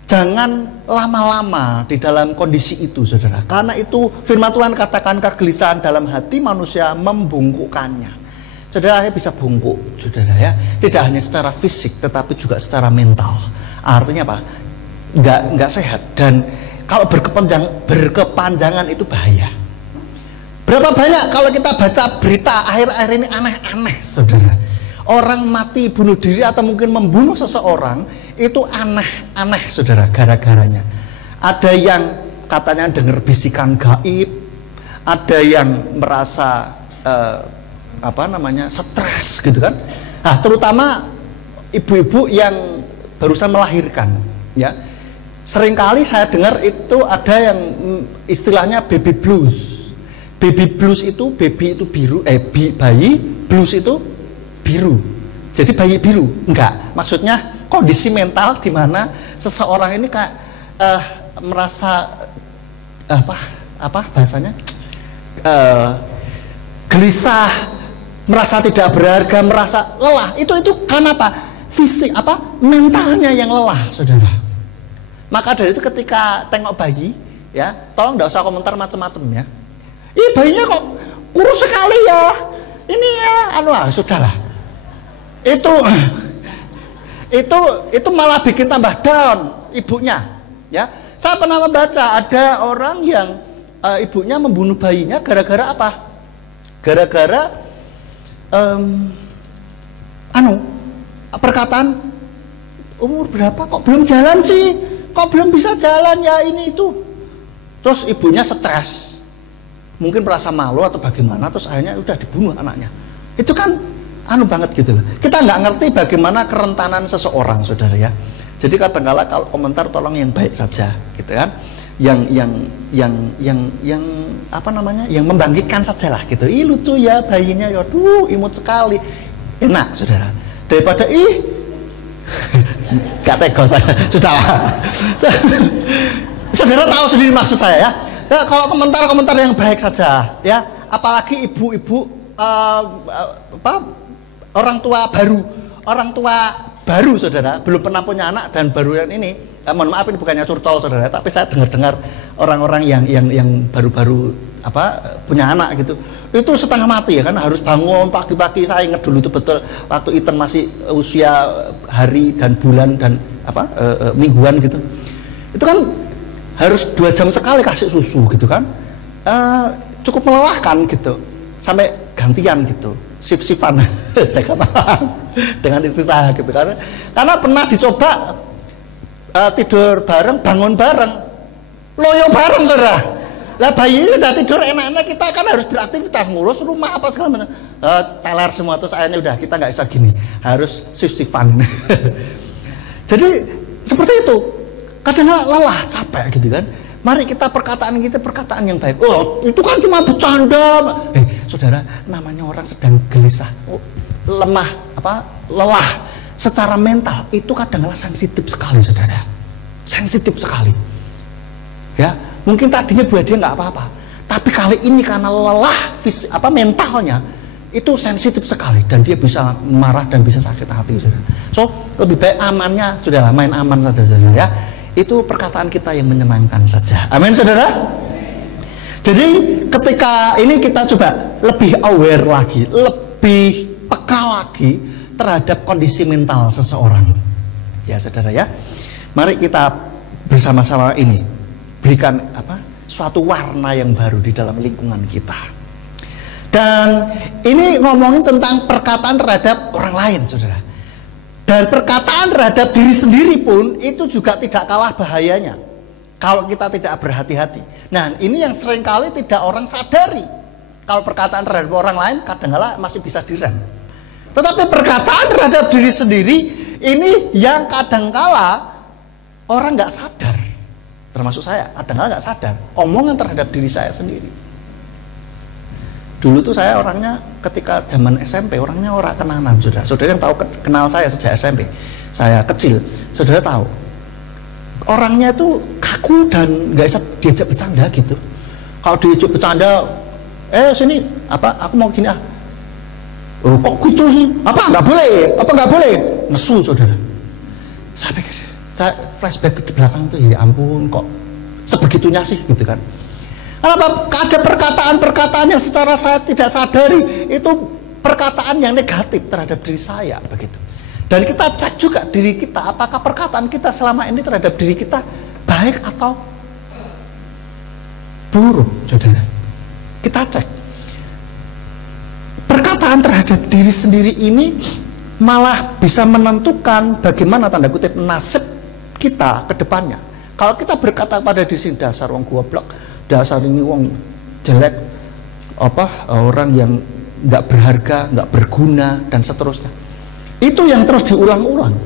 jangan lama-lama di dalam kondisi itu, saudara. Karena itu firman Tuhan katakan kegelisahan dalam hati manusia membungkukkannya. Saudara bisa bungkuk, saudara ya. Tidak hanya secara fisik, tetapi juga secara mental. Artinya apa? Nggak sehat. Dan kalau berkepanjangan itu bahaya. Berapa banyak kalau kita baca berita akhir-akhir ini aneh-aneh, saudara. Orang mati bunuh diri atau mungkin membunuh seseorang itu aneh-aneh, saudara, gara-garanya. Ada yang katanya dengar bisikan gaib, ada yang merasa stres gitu kan. Nah, terutama ibu-ibu yang barusan melahirkan, ya. Seringkali saya dengar itu ada yang istilahnya baby blues. Baby blues itu baby itu biru, bayi, blues itu biru. Jadi bayi biru, enggak. Maksudnya kondisi mental di mana seseorang ini kayak merasa bahasanya gelisah, merasa tidak berharga, merasa lelah. Itu karena apa? Fisik mentalnya yang lelah, saudara. Maka dari itu ketika tengok bayi, ya, tolong enggak usah komentar macam-macam ya. Ih, bayinya kok kurus sekali ya. Ini ya, sudahlah. Itu malah bikin tambah down ibunya. Ya, saya pernah membaca ada orang yang ibunya membunuh bayinya gara-gara apa? Gara-gara perkataan umur berapa kok belum jalan sih? Kok belum bisa jalan ya ini itu. Terus ibunya stres. Mungkin merasa malu atau bagaimana, terus akhirnya udah dibunuh anaknya. Itu kan banget gitu loh. Kita nggak ngerti bagaimana kerentanan seseorang, saudara ya. Jadi kadang-kala kalau komentar tolong yang baik saja, gitu kan. Yang yang membangkitkan sajalah gitu. Ih, lucu ya bayinya, aduh imut sekali. Enak, saudara. Daripada gak tega saya. Sudahlah. Saudara tahu sendiri maksud saya ya. Kalau komentar-komentar yang baik saja ya, apalagi ibu-ibu orang tua baru saudara, belum pernah punya anak dan baru ini, mohon maaf ini bukannya curcol saudara, tapi saya dengar orang-orang yang baru-baru punya anak gitu, itu setengah mati ya kan, harus bangun pagi-pagi. Saya ingat dulu itu betul waktu Ethan masih usia hari dan bulan dan mingguan gitu, itu kan harus 2 jam sekali kasih susu gitu kan, cukup melelahkan gitu, sampai gantian gitu, sip-sipan jaga malam dengan istri saya gitu, karena pernah dicoba tidur bareng, bangun bareng, loyo bareng saudara. Lah bayi udah tidur enak-enak, kita kan harus beraktivitas, ngurus rumah apa segala macam, teler semua, terus akhirnya udah kita nggak bisa gini, harus sip-sipan. Jadi seperti itu. Kadang-kadang lelah, capek gitu kan. Mari kita perkataan yang baik. Oh, itu kan cuma bercanda. Saudara, namanya orang sedang gelisah, lemah, lelah secara mental, itu kadang-kadang sensitif sekali, saudara. Sensitif sekali. Ya, mungkin tadinya buat dia nggak apa-apa, tapi kali ini karena lelah mentalnya, itu sensitif sekali dan dia bisa marah dan bisa sakit hati, saudara. So, lebih baik amannya, saudara, main aman saja, saudara ya. Itu perkataan kita yang menyenangkan saja. Amin, saudara. Jadi ketika ini kita coba lebih aware lagi, lebih peka lagi terhadap kondisi mental seseorang. Ya, saudara ya. Mari kita bersama-sama ini berikan suatu warna yang baru di dalam lingkungan kita. Dan ini ngomongin tentang perkataan terhadap orang lain, saudara. Dan perkataan terhadap diri sendiri pun itu juga tidak kalah bahayanya kalau kita tidak berhati-hati. Nah, ini yang seringkali tidak orang sadari. Kalau perkataan terhadap orang lain kadang-kala masih bisa direm. Tetapi perkataan terhadap diri sendiri ini yang kadang-kala orang nggak sadar. Termasuk saya, kadang-kala nggak sadar. Omongan terhadap diri saya sendiri. Dulu tuh saya orangnya ketika zaman SMP orangnya orang kenalan, saudara. Saudara yang tahu kenal saya sejak SMP, saya kecil, saudara tahu. Orangnya itu kaku dan nggak bisa diajak bercanda gitu. Kalau diajak bercanda, sini aku mau gini kok gitu sih? Nggak boleh? Nesu, saudara. Saya pikir, saya flashback ke belakang tuh, ya ampun kok sebegitunya sih gitu kan. Kenapa? Ada perkataan-perkataan yang secara saya tidak sadari itu perkataan yang negatif terhadap diri saya begitu. Dan kita cek juga diri kita, apakah perkataan kita selama ini terhadap diri kita baik atau buruk, saudara. Kita cek. Perkataan terhadap diri sendiri ini malah bisa menentukan bagaimana tanda kutip nasib kita ke depannya. Kalau kita berkata pada diri sendiri, dasar wong goblok, dasar ini wong jelek, orang yang nggak berharga, nggak berguna dan seterusnya. Itu yang terus diulang-ulang.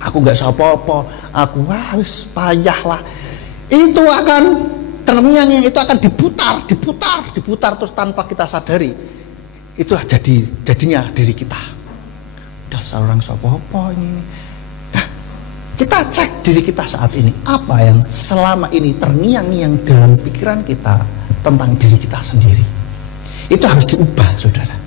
Aku nggak apa-apa, aku wis payah lah. Itu akan terngiang, itu akan diputar terus tanpa kita sadari. Itulah jadinya diri kita. Dasar orang apa ini. Nah, kita cek diri kita saat ini, apa yang selama ini terngiang-ngiang dalam pikiran kita tentang diri kita sendiri. Itu harus diubah, saudara.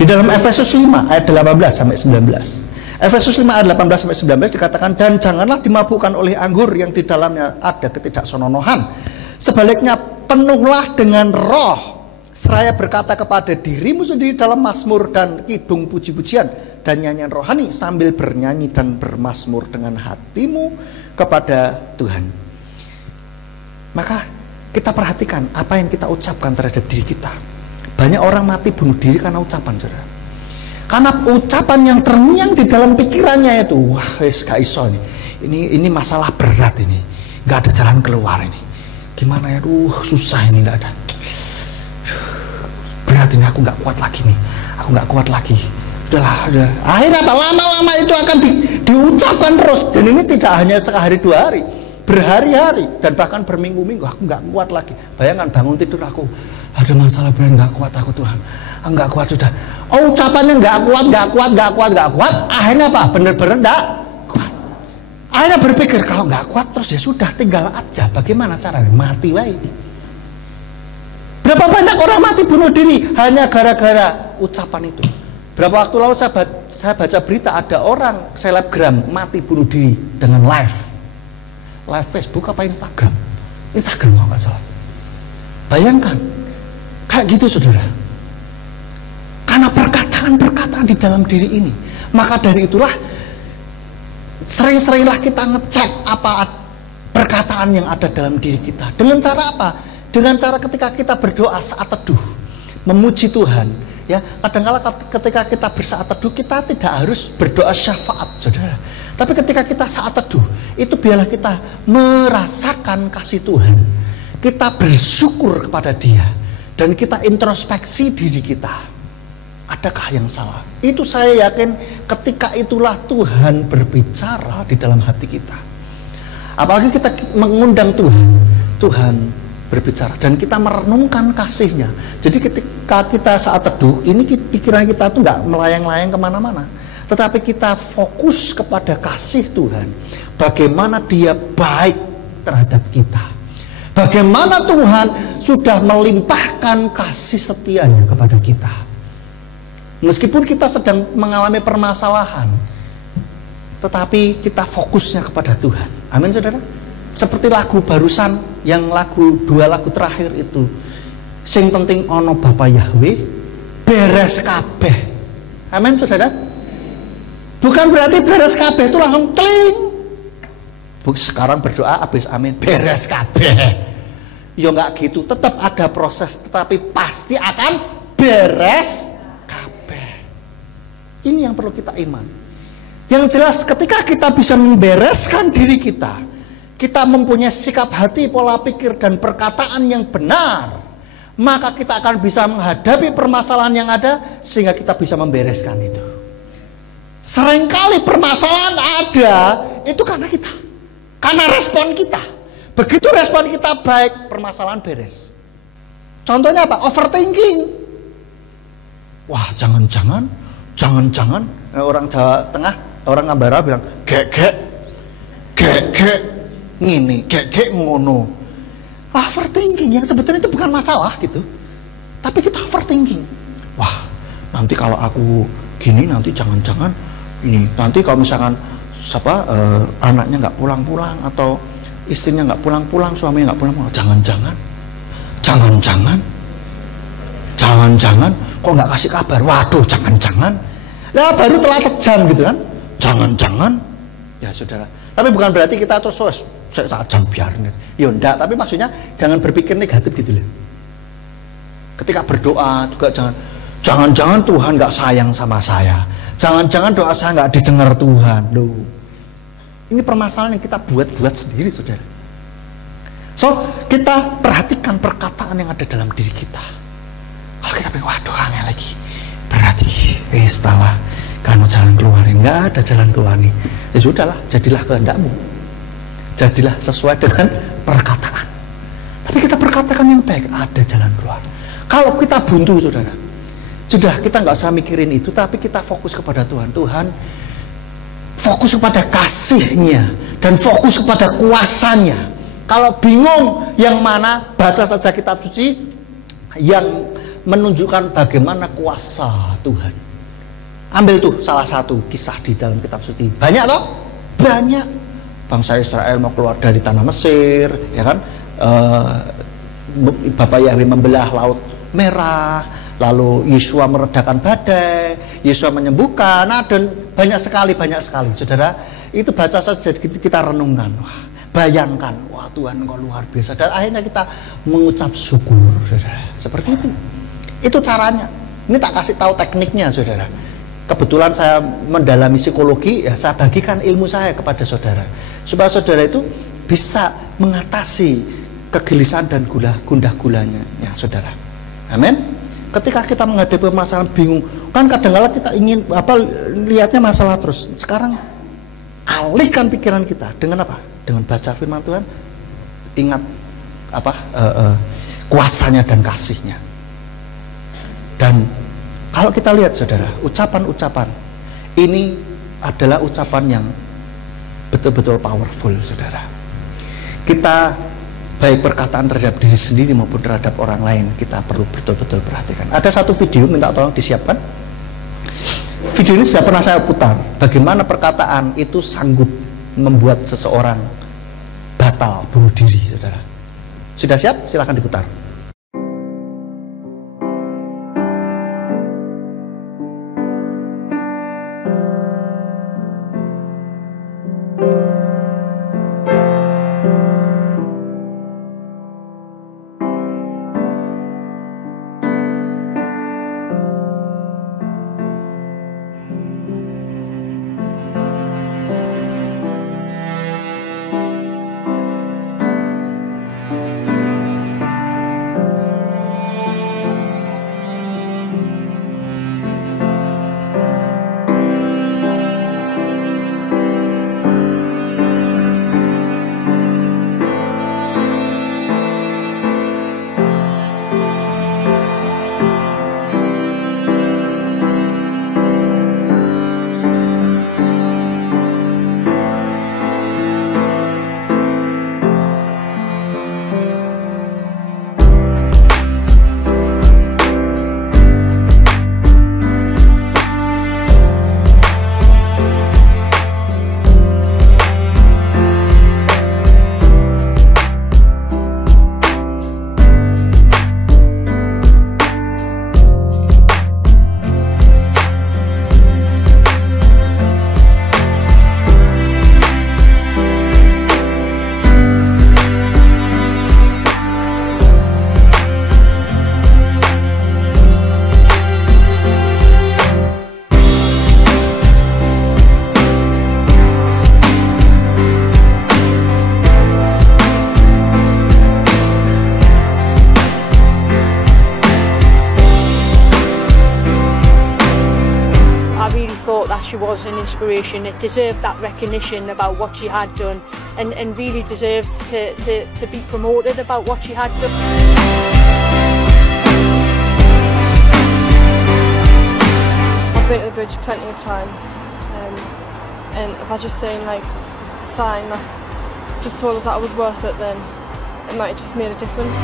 Di dalam Efesus 5 ayat 18 sampai 19. Efesus 5 ayat 18 sampai 19 dikatakan, dan janganlah dimabukkan oleh anggur yang di dalamnya ada ketidaksononohan. Sebaliknya penuhlah dengan roh, seraya berkata kepada dirimu sendiri dalam mazmur dan kidung puji-pujian dan nyanyian rohani, sambil bernyanyi dan bermazmur dengan hatimu kepada Tuhan. Maka kita perhatikan apa yang kita ucapkan terhadap diri kita. Banyak orang mati bunuh diri karena ucapan, saudara. Karena ucapan yang terngiang di dalam pikirannya itu, wah, wes gak iso ini masalah berat ini, gak ada jalan keluar ini. Gimana ya, susah ini, gak ada. Berat ini, aku gak kuat lagi nih, aku gak kuat lagi. Udahlah, udah. Akhirnya apa? Lama-lama itu akan diucapkan terus. Dan ini tidak hanya sehari dua hari, berhari-hari dan bahkan berminggu-minggu. Aku nggak kuat lagi. Bayangkan bangun tidur aku ada masalah berat, nggak kuat aku Tuhan, nggak kuat sudah. Oh, ucapannya nggak kuat. Akhirnya apa? Bener-bener nggak kuat. Akhirnya berpikir kalau nggak kuat terus ya sudah, tinggal aja. Bagaimana caranya? Mati wae. Berapa banyak orang mati bunuh diri hanya gara-gara ucapan itu. Berapa waktu lalu saya baca berita ada orang selebgram mati bunuh diri dengan live Facebook apa Instagram kalau nggak salah. Bayangkan kayak gitu, saudara. Karena perkataan-perkataan di dalam diri ini, maka dari itulah sering-seringlah kita ngecek apa perkataan yang ada dalam diri kita. Dengan cara apa? Dengan cara ketika kita berdoa saat teduh, memuji Tuhan. Ya, kadang-kala ketika kita bersaat teduh, kita tidak harus berdoa syafaat, saudara. Tapi ketika kita saat teduh, itu biarlah kita merasakan kasih Tuhan. Kita bersyukur kepada Dia dan kita introspeksi diri kita. Adakah yang salah? Itu saya yakin ketika itulah Tuhan berbicara di dalam hati kita. Apalagi kita mengundang Tuhan berbicara dan kita merenungkan kasih-Nya. Jadi ketika kita saat teduh, ini pikiran kita tuh nggak melayang-layang kemana-mana, tetapi kita fokus kepada kasih Tuhan. Bagaimana Dia baik terhadap kita, bagaimana Tuhan sudah melimpahkan kasih setia-Nya kepada kita. Meskipun kita sedang mengalami permasalahan, tetapi kita fokusnya kepada Tuhan. Amin, saudara. Seperti lagu barusan, yang dua lagu terakhir itu, sing penting ono Bapa Yahweh, beres kabeh. Amin, saudara. Bukan berarti beres kabeh itu langsung kling. Sekarang berdoa habis amin, beres kabeh. Ya nggak gitu, tetap ada proses, tetapi pasti akan beres kabeh. Ini yang perlu kita iman. Yang jelas ketika kita bisa membereskan diri kita, kita mempunyai sikap hati, pola pikir, dan perkataan yang benar, maka kita akan bisa menghadapi permasalahan yang ada, sehingga kita bisa membereskan itu. Seringkali permasalahan ada, itu karena respon kita. Begitu respon kita baik, permasalahan beres. Contohnya apa? Overthinking. Wah, jangan-jangan, orang Jawa Tengah, orang Ngambara bilang, gek, ngini, gek ngono. Overthinking yang sebetulnya itu bukan masalah gitu, tapi kita overthinking. Wah, nanti kalau aku gini, nanti jangan-jangan ini, nanti kalau misalkan anaknya nggak pulang-pulang atau istrinya nggak pulang-pulang, suaminya nggak pulang-pulang, jangan-jangan kok nggak kasih kabar, waduh, jangan-jangan, lah baru telah jam gitu kan, jangan-jangan, ya saudara. Tapi bukan berarti kita terus jangan biarin. Ya enggak, tapi maksudnya jangan berpikir negatif gitu loh. Ketika berdoa juga jangan-jangan Tuhan nggak sayang sama saya. Jangan-jangan doa saya nggak didengar Tuhan. Loh. Ini permasalahan yang kita buat sendiri, saudara. So, kita perhatikan perkataan yang ada dalam diri kita. Kalau kita bilang, waduh, angel lagi, berarti setelah kamu jalan keluarin, nggak ada jalan keluar nih. Ya sudahlah, jadilah kehendakmu, jadilah sesuai dengan perkataan. Tapi kita perkatakan yang baik, ada jalan keluar. Kalau kita buntu, saudara, sudah, kita nggak usah mikirin itu, tapi kita fokus kepada Tuhan. Tuhan, fokus kepada kasih-Nya dan fokus kepada kuasa-Nya. Kalau bingung yang mana, baca saja kitab suci yang menunjukkan bagaimana kuasa Tuhan. Ambil tuh salah satu kisah di dalam kitab suci. Banyak toh? Banyak. Bangsa Israel mau keluar dari tanah Mesir, ya kan? Bapak Yahweh membelah laut merah, lalu Yesua meredakan badai, Yesua menyembuhkan, dan banyak sekali saudara. Itu baca saja, kita renungkan, wah, bayangkan, wah Tuhan Engkau luar biasa, dan akhirnya kita mengucap syukur, saudara. Seperti itu caranya. Ini tak kasih tahu tekniknya, saudara. Kebetulan saya mendalami psikologi, ya saya bagikan ilmu saya kepada saudara, supaya saudara itu bisa mengatasi kegelisahan dan gundah gulanya, ya saudara. Amin. Ketika kita menghadapi permasalahan bingung, kan kadang-kadang kita ingin lihatnya masalah terus. Sekarang alihkan pikiran kita dengan apa? Dengan baca firman Tuhan. Ingat kuasanya dan kasihnya. Dan kalau kita lihat saudara, ucapan-ucapan ini adalah ucapan yang betul-betul powerful, saudara. Kita baik perkataan terhadap diri sendiri maupun terhadap orang lain, kita perlu betul-betul perhatikan. Ada satu video, minta tolong disiapkan. Video ini sudah pernah saya putar, bagaimana perkataan itu sanggup membuat seseorang batal bunuh diri, saudara. Sudah siap? Silahkan diputar. She was an inspiration. It deserved that recognition about what she had done, and really deserved to be promoted about what she had done. I've been to the bridge plenty of times, and if I just seen like a sign that just told us that I was worth it, then it might have just made a difference.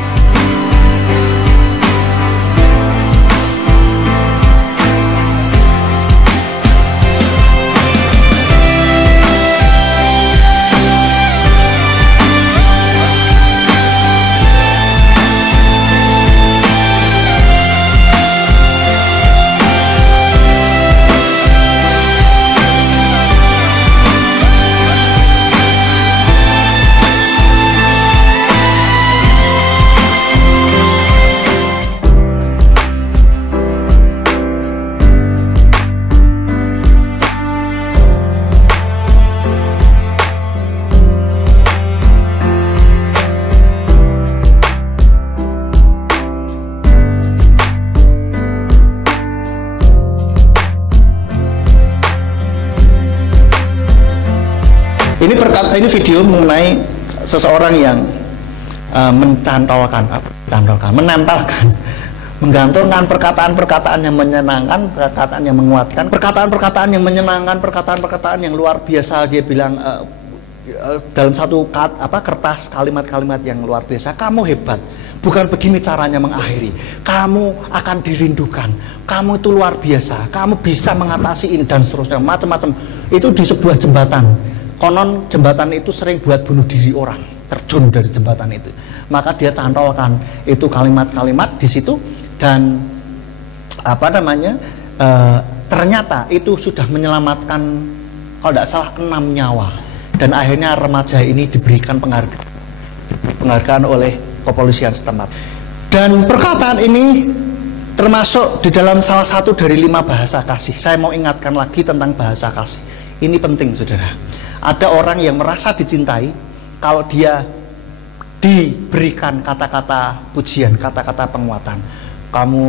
Ini video mengenai seseorang yang menempelkan, menggantungkan perkataan-perkataan yang menyenangkan, perkataan yang menguatkan, perkataan-perkataan yang menyenangkan, perkataan-perkataan yang luar biasa. Dia bilang dalam satu kertas kalimat-kalimat yang luar biasa, kamu hebat, bukan begini caranya mengakhiri, kamu akan dirindukan, kamu itu luar biasa, kamu bisa mengatasi ini dan seterusnya, macam-macam. Itu di sebuah jembatan. Konon jembatan itu sering buat bunuh diri orang, terjun dari jembatan itu. maka dia cantolkan itu kalimat-kalimat di situ, dan ternyata itu sudah menyelamatkan kalau tidak salah 6 nyawa, dan akhirnya remaja ini diberikan penghargaan oleh kepolisian setempat. Dan perkataan ini termasuk di dalam salah satu dari 5 bahasa kasih. Saya mau ingatkan lagi tentang bahasa kasih. Ini penting, saudara. Ada orang yang merasa dicintai kalau dia diberikan kata-kata pujian, kata-kata penguatan. Kamu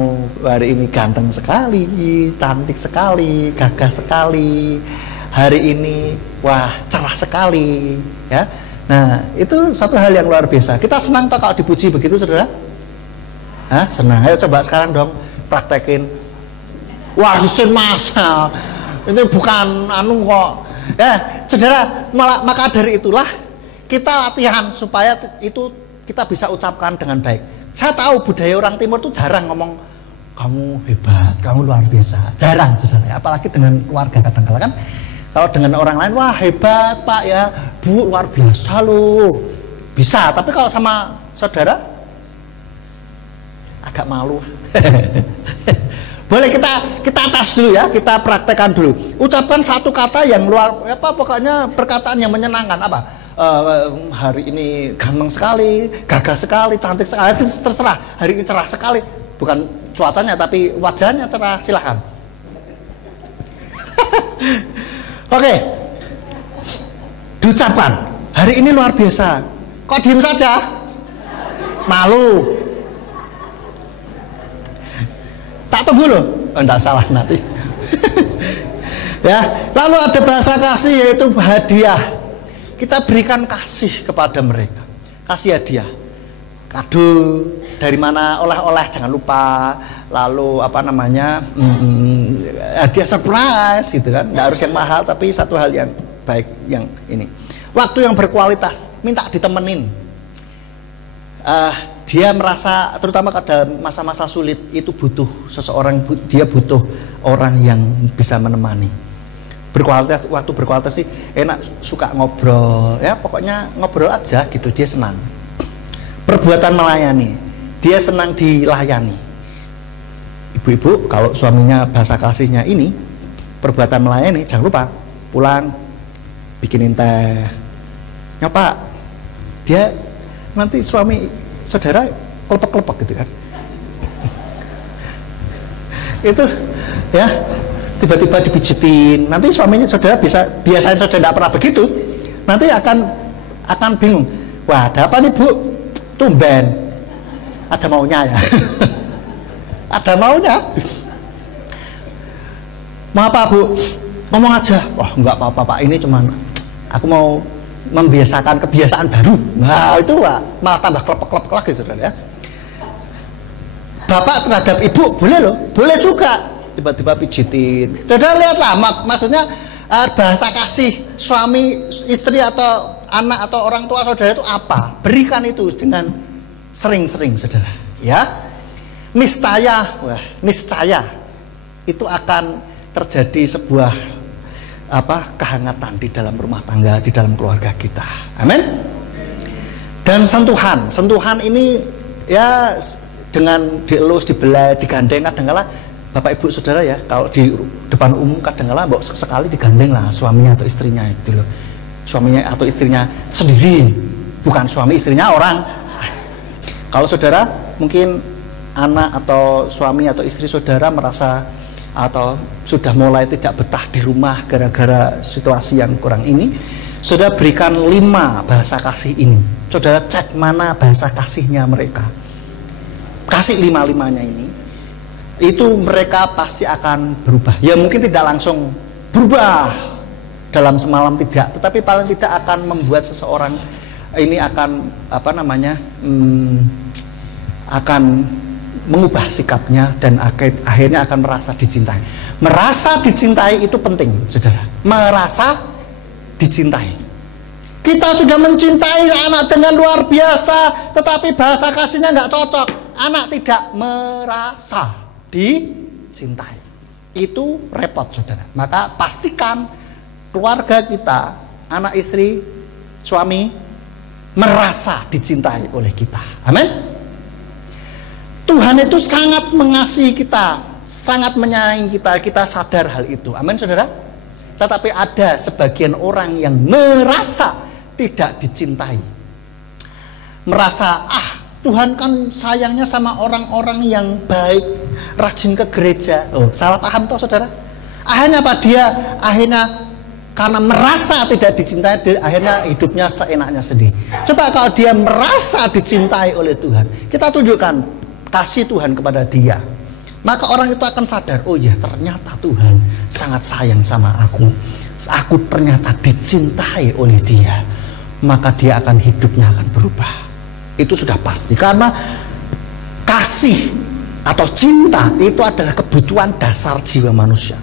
hari ini ganteng sekali, cantik sekali, gagah sekali. Hari ini wah cerah sekali, ya. Nah, itu satu hal yang luar biasa. Kita senang toh kalau dipuji begitu, saudara? Hah? Senang. Ayo coba sekarang dong praktekin. Wah, Husin masa itu bukan anu kok. Ya, saudara, maka dari itulah kita latihan supaya itu kita bisa ucapkan dengan baik. Saya tahu budaya orang timur itu jarang ngomong kamu hebat, kamu luar biasa. Jarang, saudara. Apalagi dengan keluarga kadang-kadang kan. Kalau dengan orang lain, wah hebat Pak ya, Bu luar biasa loh. Bisa, tapi kalau sama saudara agak malu. Boleh kita tes dulu ya, kita praktekkan dulu. Ucapkan satu kata yang luar pokoknya perkataan yang menyenangkan apa? Hari ini ganteng sekali, gagah sekali, cantik sekali, terserah. Hari ini cerah sekali, bukan cuacanya tapi wajahnya cerah. Silahkan. Oke, diucapkan. Hari ini luar biasa. Kok diem saja? Malu. Tak tunggu loh, enggak salah nanti. Ya, lalu ada bahasa kasih yaitu hadiah. Kita berikan kasih kepada mereka. Kasih hadiah. Kado dari mana, oleh-oleh jangan lupa. Lalu hadiah surprise gitu kan. Enggak harus yang mahal tapi satu hal yang baik yang ini. Waktu yang berkualitas, minta ditemenin. Dia merasa terutama pada masa-masa sulit itu butuh seseorang, dia butuh orang yang bisa menemani. Berkualitas, waktu berkualitas sih enak, suka ngobrol ya, pokoknya ngobrol aja gitu, dia senang. Perbuatan melayani, dia senang dilayani. Ibu-ibu kalau suaminya bahasa kasihnya ini perbuatan melayani, jangan lupa pulang bikinin teh. Ya Pak, dia nanti suami saudara kelepek-kelepek gitu kan. Itu ya tiba-tiba dipijitin, nanti suaminya saudara biasanya saudara tidak pernah begitu, nanti akan bingung, wah ada apa nih Bu, tumben ada maunya ya. Ada maunya, mau apa Bu, ngomong aja. Wah enggak apa-apa Pak, ini cuman aku mau membiasakan kebiasaan baru. Nah itu Pak, malah tambah klepek-klepek lagi saudara ya. Bapak terhadap ibu boleh loh, boleh juga tiba-tiba pijitin. Saudara lihatlah maksudnya bahasa kasih suami istri atau anak atau orang tua saudara itu apa? Berikan itu dengan sering-sering saudara ya. Niscaya itu akan terjadi sebuah kehangatan di dalam rumah tangga, di dalam keluarga kita. Amin. Dan sentuhan ini ya dengan dielus, dibelai, digandeng, kadang-kala Bapak Ibu Saudara ya, kalau di depan umum kadang-kala sekali digandeng lah suaminya atau istrinya itu loh. Suaminya atau istrinya sendiri, bukan suami istrinya orang. Kalau saudara mungkin anak atau suami atau istri saudara merasa atau sudah mulai tidak betah di rumah gara-gara situasi yang kurang ini, saudara berikan 5 bahasa kasih ini. Saudara cek mana bahasa kasihnya mereka, kasih 5-5-nya ini, itu mereka pasti akan berubah. Ya mungkin tidak langsung berubah dalam semalam tidak, tetapi paling tidak akan membuat seseorang ini akan akan mengubah sikapnya dan akhirnya akan merasa dicintai. Merasa dicintai itu penting, saudara. Merasa dicintai. Kita sudah mencintai anak dengan luar biasa, tetapi bahasa kasihnya nggak cocok. Anak tidak merasa dicintai. Itu repot, saudara. Maka pastikan keluarga kita, anak istri, suami, merasa dicintai oleh kita. Amin. Tuhan itu sangat mengasihi kita, sangat menyayangi kita, kita sadar hal itu. Amin, saudara. Tetapi ada sebagian orang yang merasa tidak dicintai, merasa Tuhan kan sayangnya sama orang-orang yang baik, rajin ke gereja. Salah paham toh, saudara. Akhirnya apa? Akhirnya karena merasa tidak dicintai, akhirnya hidupnya seenaknya sendiri. Coba kalau dia merasa dicintai oleh Tuhan, kita tunjukkan kasih Tuhan kepada dia, maka orang itu akan sadar, oh ya ternyata Tuhan sangat sayang sama aku ternyata dicintai oleh dia, maka dia akan hidupnya akan berubah. Itu sudah pasti, karena kasih atau cinta itu adalah kebutuhan dasar jiwa manusia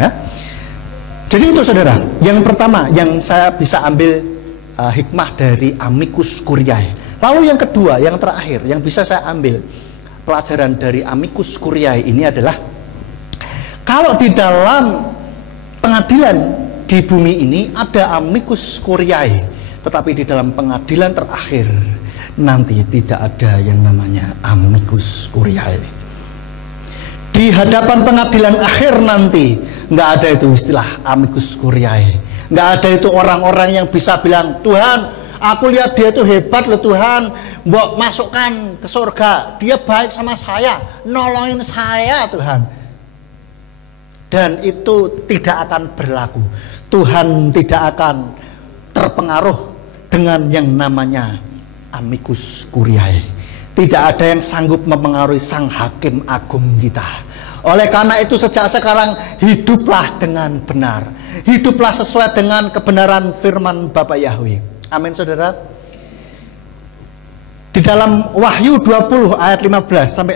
ya? Jadi itu, saudara, yang pertama yang saya bisa ambil hikmah dari Amicus Curiae. Lalu yang kedua, yang terakhir yang bisa saya ambil pelajaran dari Amicus Curiae ini adalah, kalau di dalam pengadilan di bumi ini ada Amicus Curiae, tetapi di dalam pengadilan terakhir nanti tidak ada yang namanya Amicus Curiae. Di hadapan pengadilan akhir nanti nggak ada itu istilah Amicus Curiae, nggak ada itu orang-orang yang bisa bilang, Tuhan, aku lihat dia itu hebat loh Tuhan, mbok masukkan ke surga, dia baik sama saya, nolongin saya Tuhan. Dan itu tidak akan berlaku. Tuhan tidak akan terpengaruh dengan yang namanya Amicus Curiae. Tidak ada yang sanggup mempengaruhi Sang Hakim Agung kita. Oleh karena itu sejak sekarang hiduplah dengan benar, hiduplah sesuai dengan kebenaran firman Bapa Yahweh. Amin, saudara. Di dalam Wahyu 20 ayat 15 sampai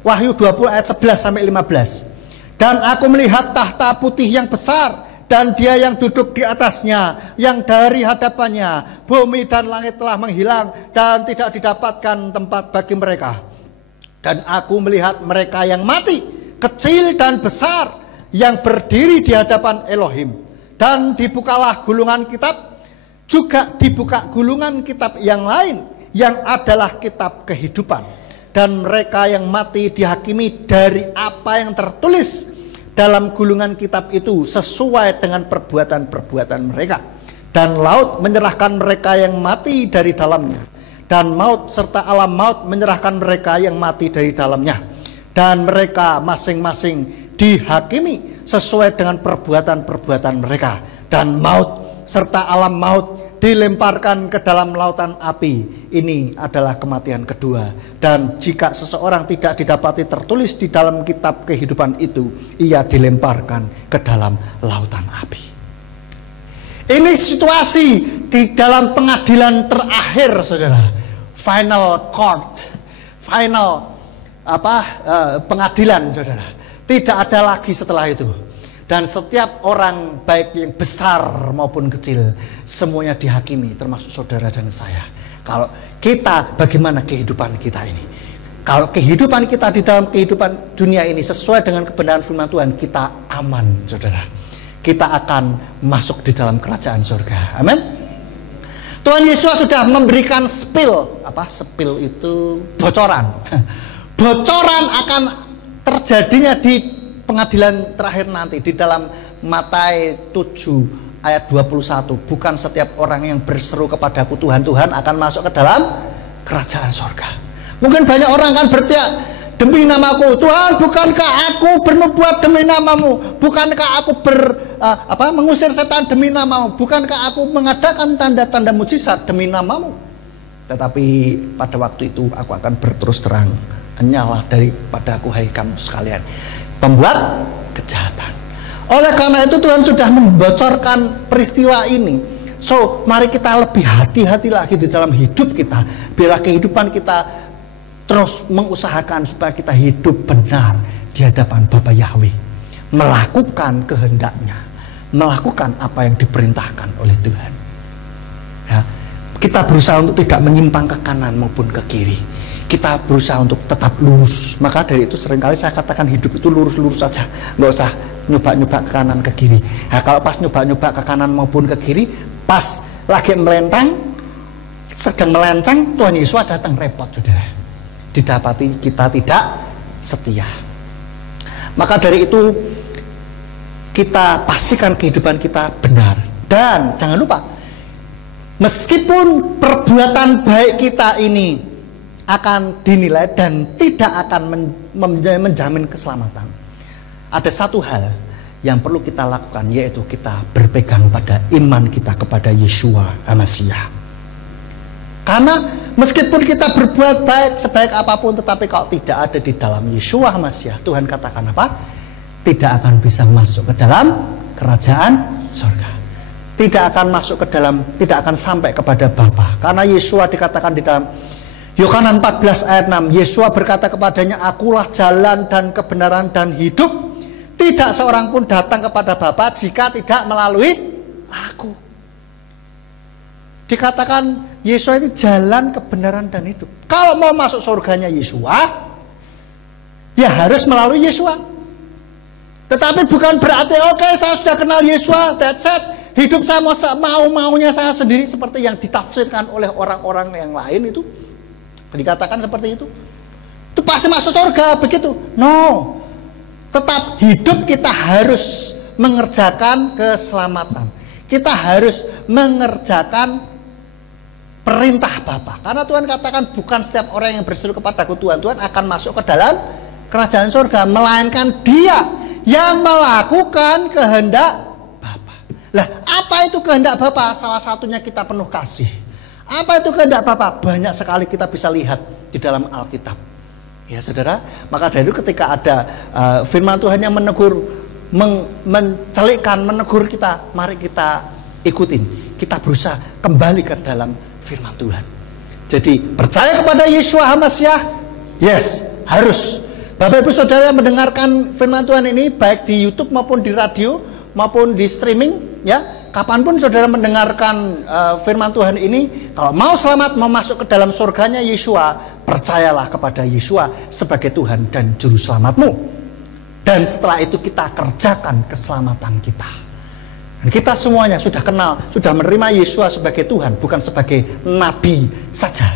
Wahyu 20 ayat 11 sampai 15. Dan aku melihat tahta putih yang besar dan dia yang duduk di atasnya, yang dari hadapannya bumi dan langit telah menghilang dan tidak didapatkan tempat bagi mereka. Dan aku melihat mereka yang mati, kecil dan besar, yang berdiri di hadapan Elohim. Dan dibukalah gulungan kitab, juga dibuka gulungan kitab yang lain, yang adalah kitab kehidupan. Dan mereka yang mati dihakimi dari apa yang tertulis dalam gulungan kitab itu sesuai dengan perbuatan-perbuatan mereka. Dan laut menyerahkan mereka yang mati dari dalamnya, dan maut serta alam maut menyerahkan mereka yang mati dari dalamnya. Dan mereka masing-masing dihakimi sesuai dengan perbuatan-perbuatan mereka. Dan maut serta alam maut dilemparkan ke dalam lautan api. Ini adalah kematian kedua. Dan jika seseorang tidak didapati tertulis di dalam kitab kehidupan itu, ia dilemparkan ke dalam lautan api. Ini situasi di dalam pengadilan terakhir, saudara. Final court, final pengadilan, saudara. Tidak ada lagi setelah itu. Dan setiap orang, baik yang besar maupun kecil, semuanya dihakimi, termasuk saudara dan saya. Kalau kita, bagaimana kehidupan kita ini? Kalau kehidupan kita di dalam kehidupan dunia ini sesuai dengan kebenaran firman Tuhan, kita aman, saudara. Kita akan masuk di dalam kerajaan surga. Amin. Tuhan Yesus sudah memberikan spill. Apa spill itu? Bocoran. Bocoran akan terjadinya di pengadilan terakhir nanti. Di dalam Matius 7 ayat 21. Bukan setiap orang yang berseru kepadaku Tuhan, Tuhan akan masuk ke dalam kerajaan surga. Mungkin banyak orang kan berteriak, demi namaku, Tuhan, bukankah aku bernubuat demi namamu? Bukankah aku mengusir setan demi namamu? Bukankah aku mengadakan tanda-tanda mujizat demi namamu? Tetapi pada waktu itu aku akan berterus terang, hanyalah daripada aku, hai kamu sekalian, pembuat kejahatan. Oleh karena itu Tuhan sudah membocorkan peristiwa ini. So, mari kita lebih hati-hati lagi di dalam hidup kita. Biarlah kehidupan kita terus mengusahakan supaya kita hidup benar di hadapan Bapa Yahweh, melakukan kehendaknya, melakukan apa yang diperintahkan oleh Tuhan ya. Kita berusaha untuk tidak menyimpang ke kanan maupun ke kiri. Kita berusaha untuk tetap lurus. Maka dari itu seringkali saya katakan hidup itu lurus-lurus saja, nggak usah nyoba-nyoba ke kanan ke kiri. Nah, kalau pas nyoba-nyoba ke kanan maupun ke kiri, pas lagi melentang, sedang melenceng, Tuhan Yesus datang, repot saudara. Didapati kita tidak setia. Maka dari itu kita pastikan kehidupan kita benar. Dan jangan lupa, meskipun perbuatan baik kita ini akan dinilai dan tidak akan menjamin keselamatan, ada satu hal yang perlu kita lakukan, yaitu kita berpegang pada iman kita kepada Yeshua HaMashiach. Karena meskipun kita berbuat baik sebaik apapun, tetapi kalau tidak ada di dalam Yeshua HaMashiach, Tuhan katakan apa? Tidak akan bisa masuk ke dalam kerajaan surga. Tidak akan masuk ke dalam, tidak akan sampai kepada Bapa. Karena Yeshua dikatakan di dalam Yohanes 14 ayat 6, Yeshua berkata kepadanya, akulah jalan dan kebenaran dan hidup. Tidak seorang pun datang kepada Bapa jika tidak melalui aku. Dikatakan Yeshua itu jalan, kebenaran dan hidup. Kalau mau masuk surganya Yeshua, ya harus melalui Yeshua. Tetapi bukan berarti oke, saya sudah kenal Yeshua, that's it, hidup saya mau-maunya saya sendiri, seperti yang ditafsirkan oleh orang-orang yang lain itu. Dikatakan seperti itu pasti masuk surga begitu. No, tetap hidup kita harus mengerjakan keselamatan. Kita harus mengerjakan perintah Bapa. Karena Tuhan katakan bukan setiap orang yang berseru kepadaku Tuhan, Tuhan akan masuk ke dalam kerajaan surga, melainkan dia yang melakukan kehendak Bapa. Lah, apa itu kehendak Bapa? Salah satunya kita penuh kasih. Apa itu kehendak Bapa? Banyak sekali kita bisa lihat di dalam Alkitab. Ya saudara, maka dari itu ketika ada firman Tuhan yang menegur, mencelikkan, menegur kita, mari kita ikutin. Kita berusaha kembali ke dalam firman Tuhan. Jadi percaya kepada Yeshua HaMashiach, yes, harus. Bapak Ibu Saudara mendengarkan firman Tuhan ini baik di YouTube maupun di radio maupun di streaming, ya. Kapanpun saudara mendengarkan firman Tuhan ini, kalau mau selamat, mau masuk ke dalam surganya Yeshua, percayalah kepada Yeshua sebagai Tuhan dan Juru Selamatmu. Dan setelah itu kita kerjakan keselamatan kita. Dan kita semuanya sudah kenal, sudah menerima Yeshua sebagai Tuhan, bukan sebagai Nabi saja.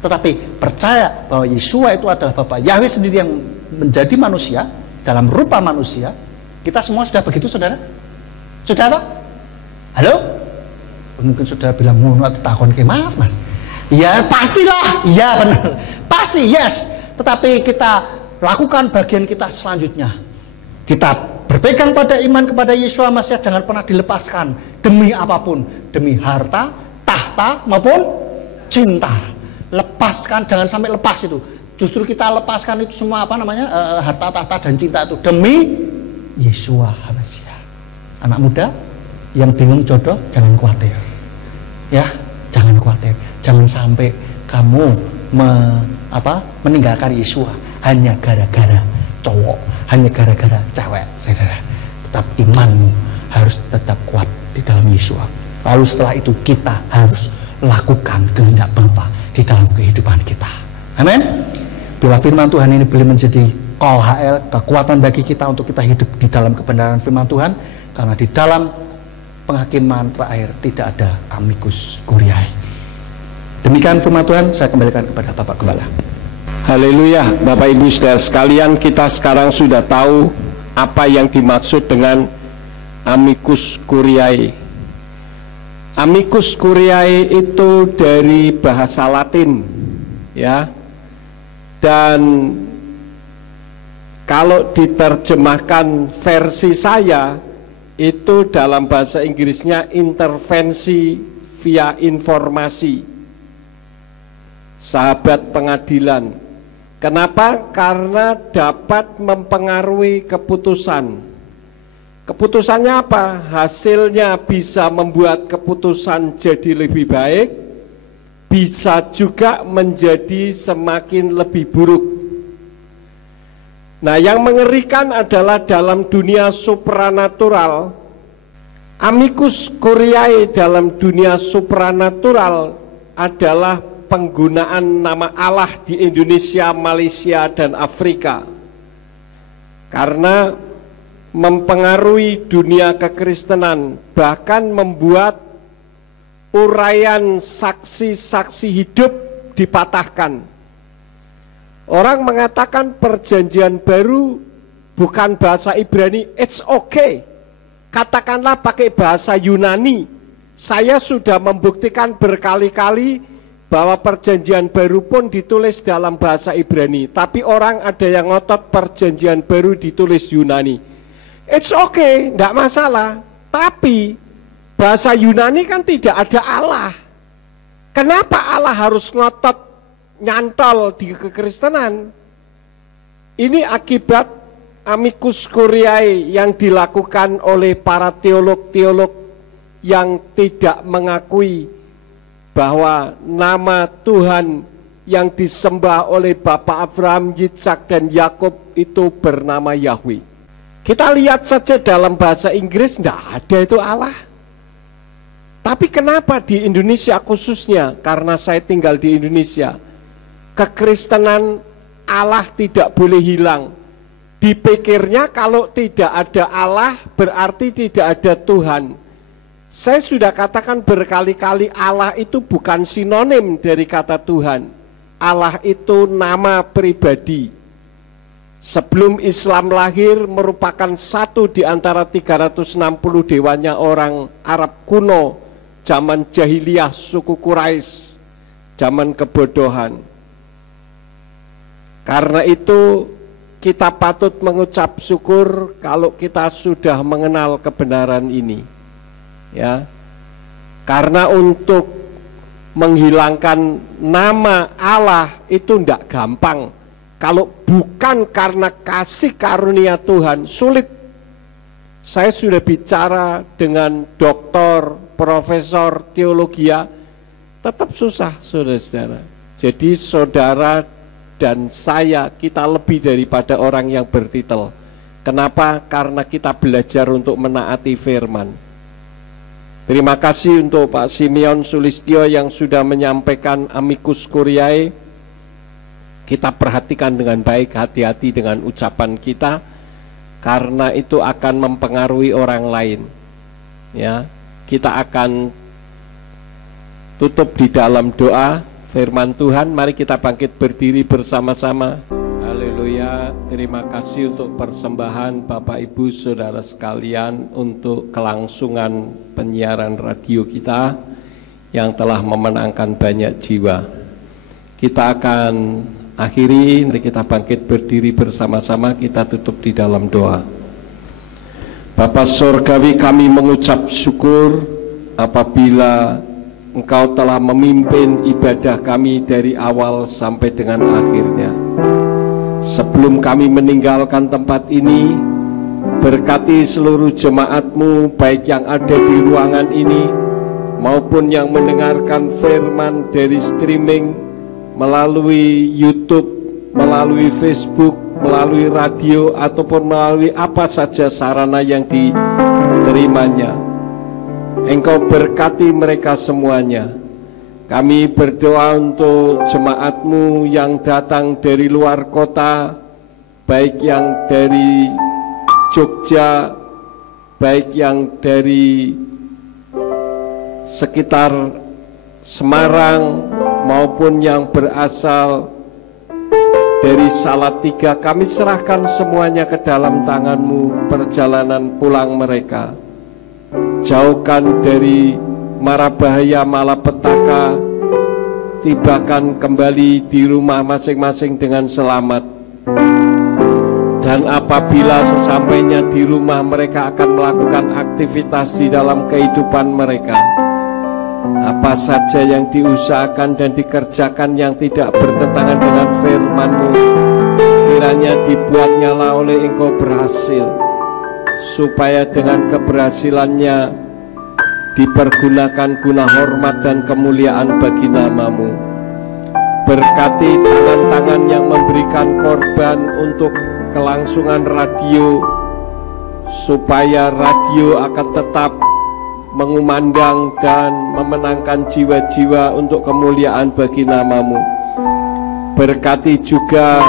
Tetapi percaya bahwa Yeshua itu adalah Bapa, Yahweh sendiri yang menjadi manusia, dalam rupa manusia. Kita semua sudah begitu saudara? Sudah toh? Halo? Mungkin saudara bilang, ngono takon ke mas. Ya pastilah, ya benar, pasti, yes. Tetapi kita lakukan bagian kita selanjutnya. Kita berpegang pada iman kepada Yeshua HaMashiach, jangan pernah dilepaskan demi apapun, demi harta, tahta maupun cinta. Lepaskan, jangan sampai lepas itu. Justru kita lepaskan itu semua harta, tahta dan cinta itu demi Yeshua HaMashiach. Anak muda yang bingung jodoh, jangan khawatir. Ya, jangan khawatir. Jangan sampai kamu meninggalkan Yeshua hanya gara-gara cowok, hanya gara-gara cewek, saudara. Tetap imanmu harus tetap kuat di dalam Yeshua. Lalu setelah itu kita harus lakukan kehendak Bapa di dalam kehidupan kita. Amin. Bila firman Tuhan ini boleh menjadi kol HL, kekuatan bagi kita untuk kita hidup di dalam kebenaran firman Tuhan, karena di dalam penghakiman terakhir tidak ada amicus curiae. Demikian firman Tuhan, saya kembalikan kepada Bapak Gembala. Haleluya. Bapak Ibu Saudara sekalian, kita sekarang sudah tahu apa yang dimaksud dengan amicus curiae. Amicus curiae itu dari bahasa Latin, ya. Dan kalau diterjemahkan versi saya, itu dalam bahasa Inggrisnya intervensi via informasi. Sahabat pengadilan. Kenapa? Karena dapat mempengaruhi keputusan. Keputusannya apa? Hasilnya bisa membuat keputusan jadi lebih baik, bisa juga menjadi semakin lebih buruk. Nah, yang mengerikan adalah dalam dunia supranatural, amicus curiae dalam dunia supranatural adalah penggunaan nama Allah di Indonesia, Malaysia, dan Afrika. Karena mempengaruhi dunia kekristenan, bahkan membuat uraian saksi-saksi hidup dipatahkan. Orang mengatakan perjanjian baru bukan bahasa Ibrani, it's okay. Katakanlah pakai bahasa Yunani. Saya sudah membuktikan berkali-kali bahwa perjanjian baru pun ditulis dalam bahasa Ibrani. Tapi orang ada yang ngotot perjanjian baru ditulis Yunani. It's okay, tidak masalah. Tapi bahasa Yunani kan tidak ada Allah. Kenapa Allah harus ngotot nyantol di kekristenan? Ini akibat amicus curiae yang dilakukan oleh para teolog-teolog yang tidak mengakui bahwa nama Tuhan yang disembah oleh Bapak Abraham, Yitzhak, dan Yakub itu bernama Yahweh. Kita lihat saja dalam bahasa Inggris, tidak ada itu Allah. Tapi kenapa di Indonesia khususnya, karena saya tinggal di Indonesia, kekristenan Allah tidak boleh hilang. Dipikirnya kalau tidak ada Allah berarti tidak ada Tuhan. Saya sudah katakan berkali-kali Allah itu bukan sinonim dari kata Tuhan. Allah itu nama pribadi. Sebelum Islam lahir merupakan satu di antara 360 dewanya orang Arab kuno, zaman jahiliyah suku Quraisy, zaman kebodohan. Karena itu kita patut mengucap syukur kalau kita sudah mengenal kebenaran ini. Ya, karena untuk menghilangkan nama Allah itu tidak gampang. Kalau bukan karena kasih karunia Tuhan, sulit. Saya sudah bicara dengan doktor, profesor teologi, tetap susah, saudara-saudara. Jadi saudara dan saya, kita lebih daripada orang yang bertitel. Kenapa? Karena kita belajar untuk menaati firman. Terima kasih untuk Pak Simeon Sulistyo yang sudah menyampaikan amicus curiae. Kita perhatikan dengan baik, hati-hati dengan ucapan kita, karena itu akan mempengaruhi orang lain. Ya, kita akan tutup di dalam doa firman Tuhan. Mari kita bangkit berdiri bersama-sama. Haleluya. Terima kasih untuk persembahan Bapak Ibu Saudara sekalian untuk kelangsungan penyiaran radio kita yang telah memenangkan banyak jiwa. Kita akan akhiri, mari kita bangkit berdiri bersama-sama, kita tutup di dalam doa. Bapa Surgawi, kami mengucap syukur apabila Engkau telah memimpin ibadah kami dari awal sampai dengan akhirnya. Sebelum kami meninggalkan tempat ini, berkati seluruh jemaat-Mu, baik yang ada di ruangan ini maupun yang mendengarkan firman dari streaming melalui YouTube, melalui Facebook, melalui radio, ataupun melalui apa saja sarana yang diterimanya. Engkau berkati mereka semuanya. Kami berdoa untuk jemaat-Mu yang datang dari luar kota, baik yang dari Jogja, baik yang dari sekitar Semarang, maupun yang berasal dari Salatiga. Kami serahkan semuanya ke dalam tangan-Mu perjalanan pulang mereka. Jauhkan dari mara bahaya malapetaka, tibakan kembali di rumah masing-masing dengan selamat. Dan apabila sesampainya di rumah mereka akan melakukan aktivitas di dalam kehidupan mereka, apa saja yang diusahakan dan dikerjakan yang tidak bertentangan dengan firman-Mu, kiranya dibuat nyala oleh Engkau berhasil, supaya dengan keberhasilannya dipergunakan guna hormat dan kemuliaan bagi nama-Mu. Berkati tangan-tangan yang memberikan korban untuk kelangsungan radio, supaya radio akan tetap mengumandang dan memenangkan jiwa-jiwa untuk kemuliaan bagi nama-Mu. Berkati juga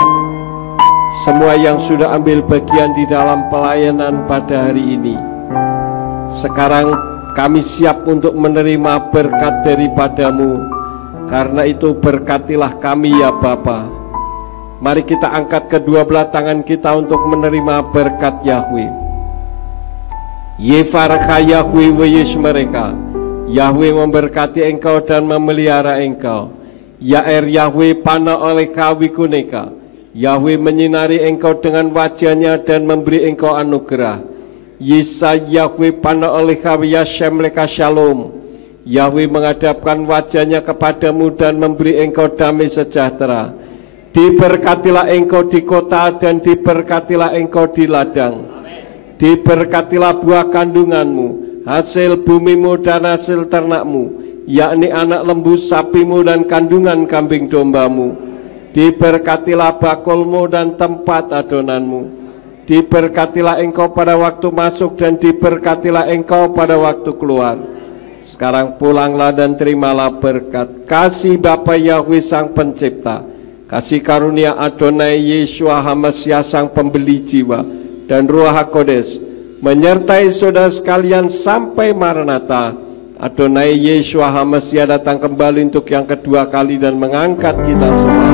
semua yang sudah ambil bagian di dalam pelayanan pada hari ini. Sekarang kami siap untuk menerima berkat daripadamu. Karena itu berkatilah kami ya Bapa. Mari kita angkat kedua belah tangan kita untuk menerima berkat Yahweh. Yefarcha Yahweh weyes mereka. Yahweh memberkati engkau dan memelihara engkau. Yaer Yahweh pana oleh kawikuneka. Yahweh menyinari engkau dengan wajahnya dan memberi engkau anugerah. Yisa Yahweh pana oleh kawiyashem leka shalom. Yahweh menghadapkan wajahnya kepadamu dan memberi engkau damai sejahtera. Diberkatilah engkau di kota dan diberkatilah engkau di ladang. Diberkatilah buah kandunganmu, hasil bumimu dan hasil ternakmu, yakni anak lembu sapimu dan kandungan kambing dombamu. Diberkatilah bakulmu dan tempat adonanmu. Diberkatilah engkau pada waktu masuk dan diberkatilah engkau pada waktu keluar. Sekarang pulanglah dan terimalah berkat kasih Bapa Yahweh Sang Pencipta, kasih karunia Adonai Yeshua HaMasiah Sang Pembeli jiwa, dan Ruach HaKodes menyertai saudara sekalian sampai Maranatha. Adonai Yeshua HaMasiah datang kembali untuk yang kedua kali dan mengangkat kita semua.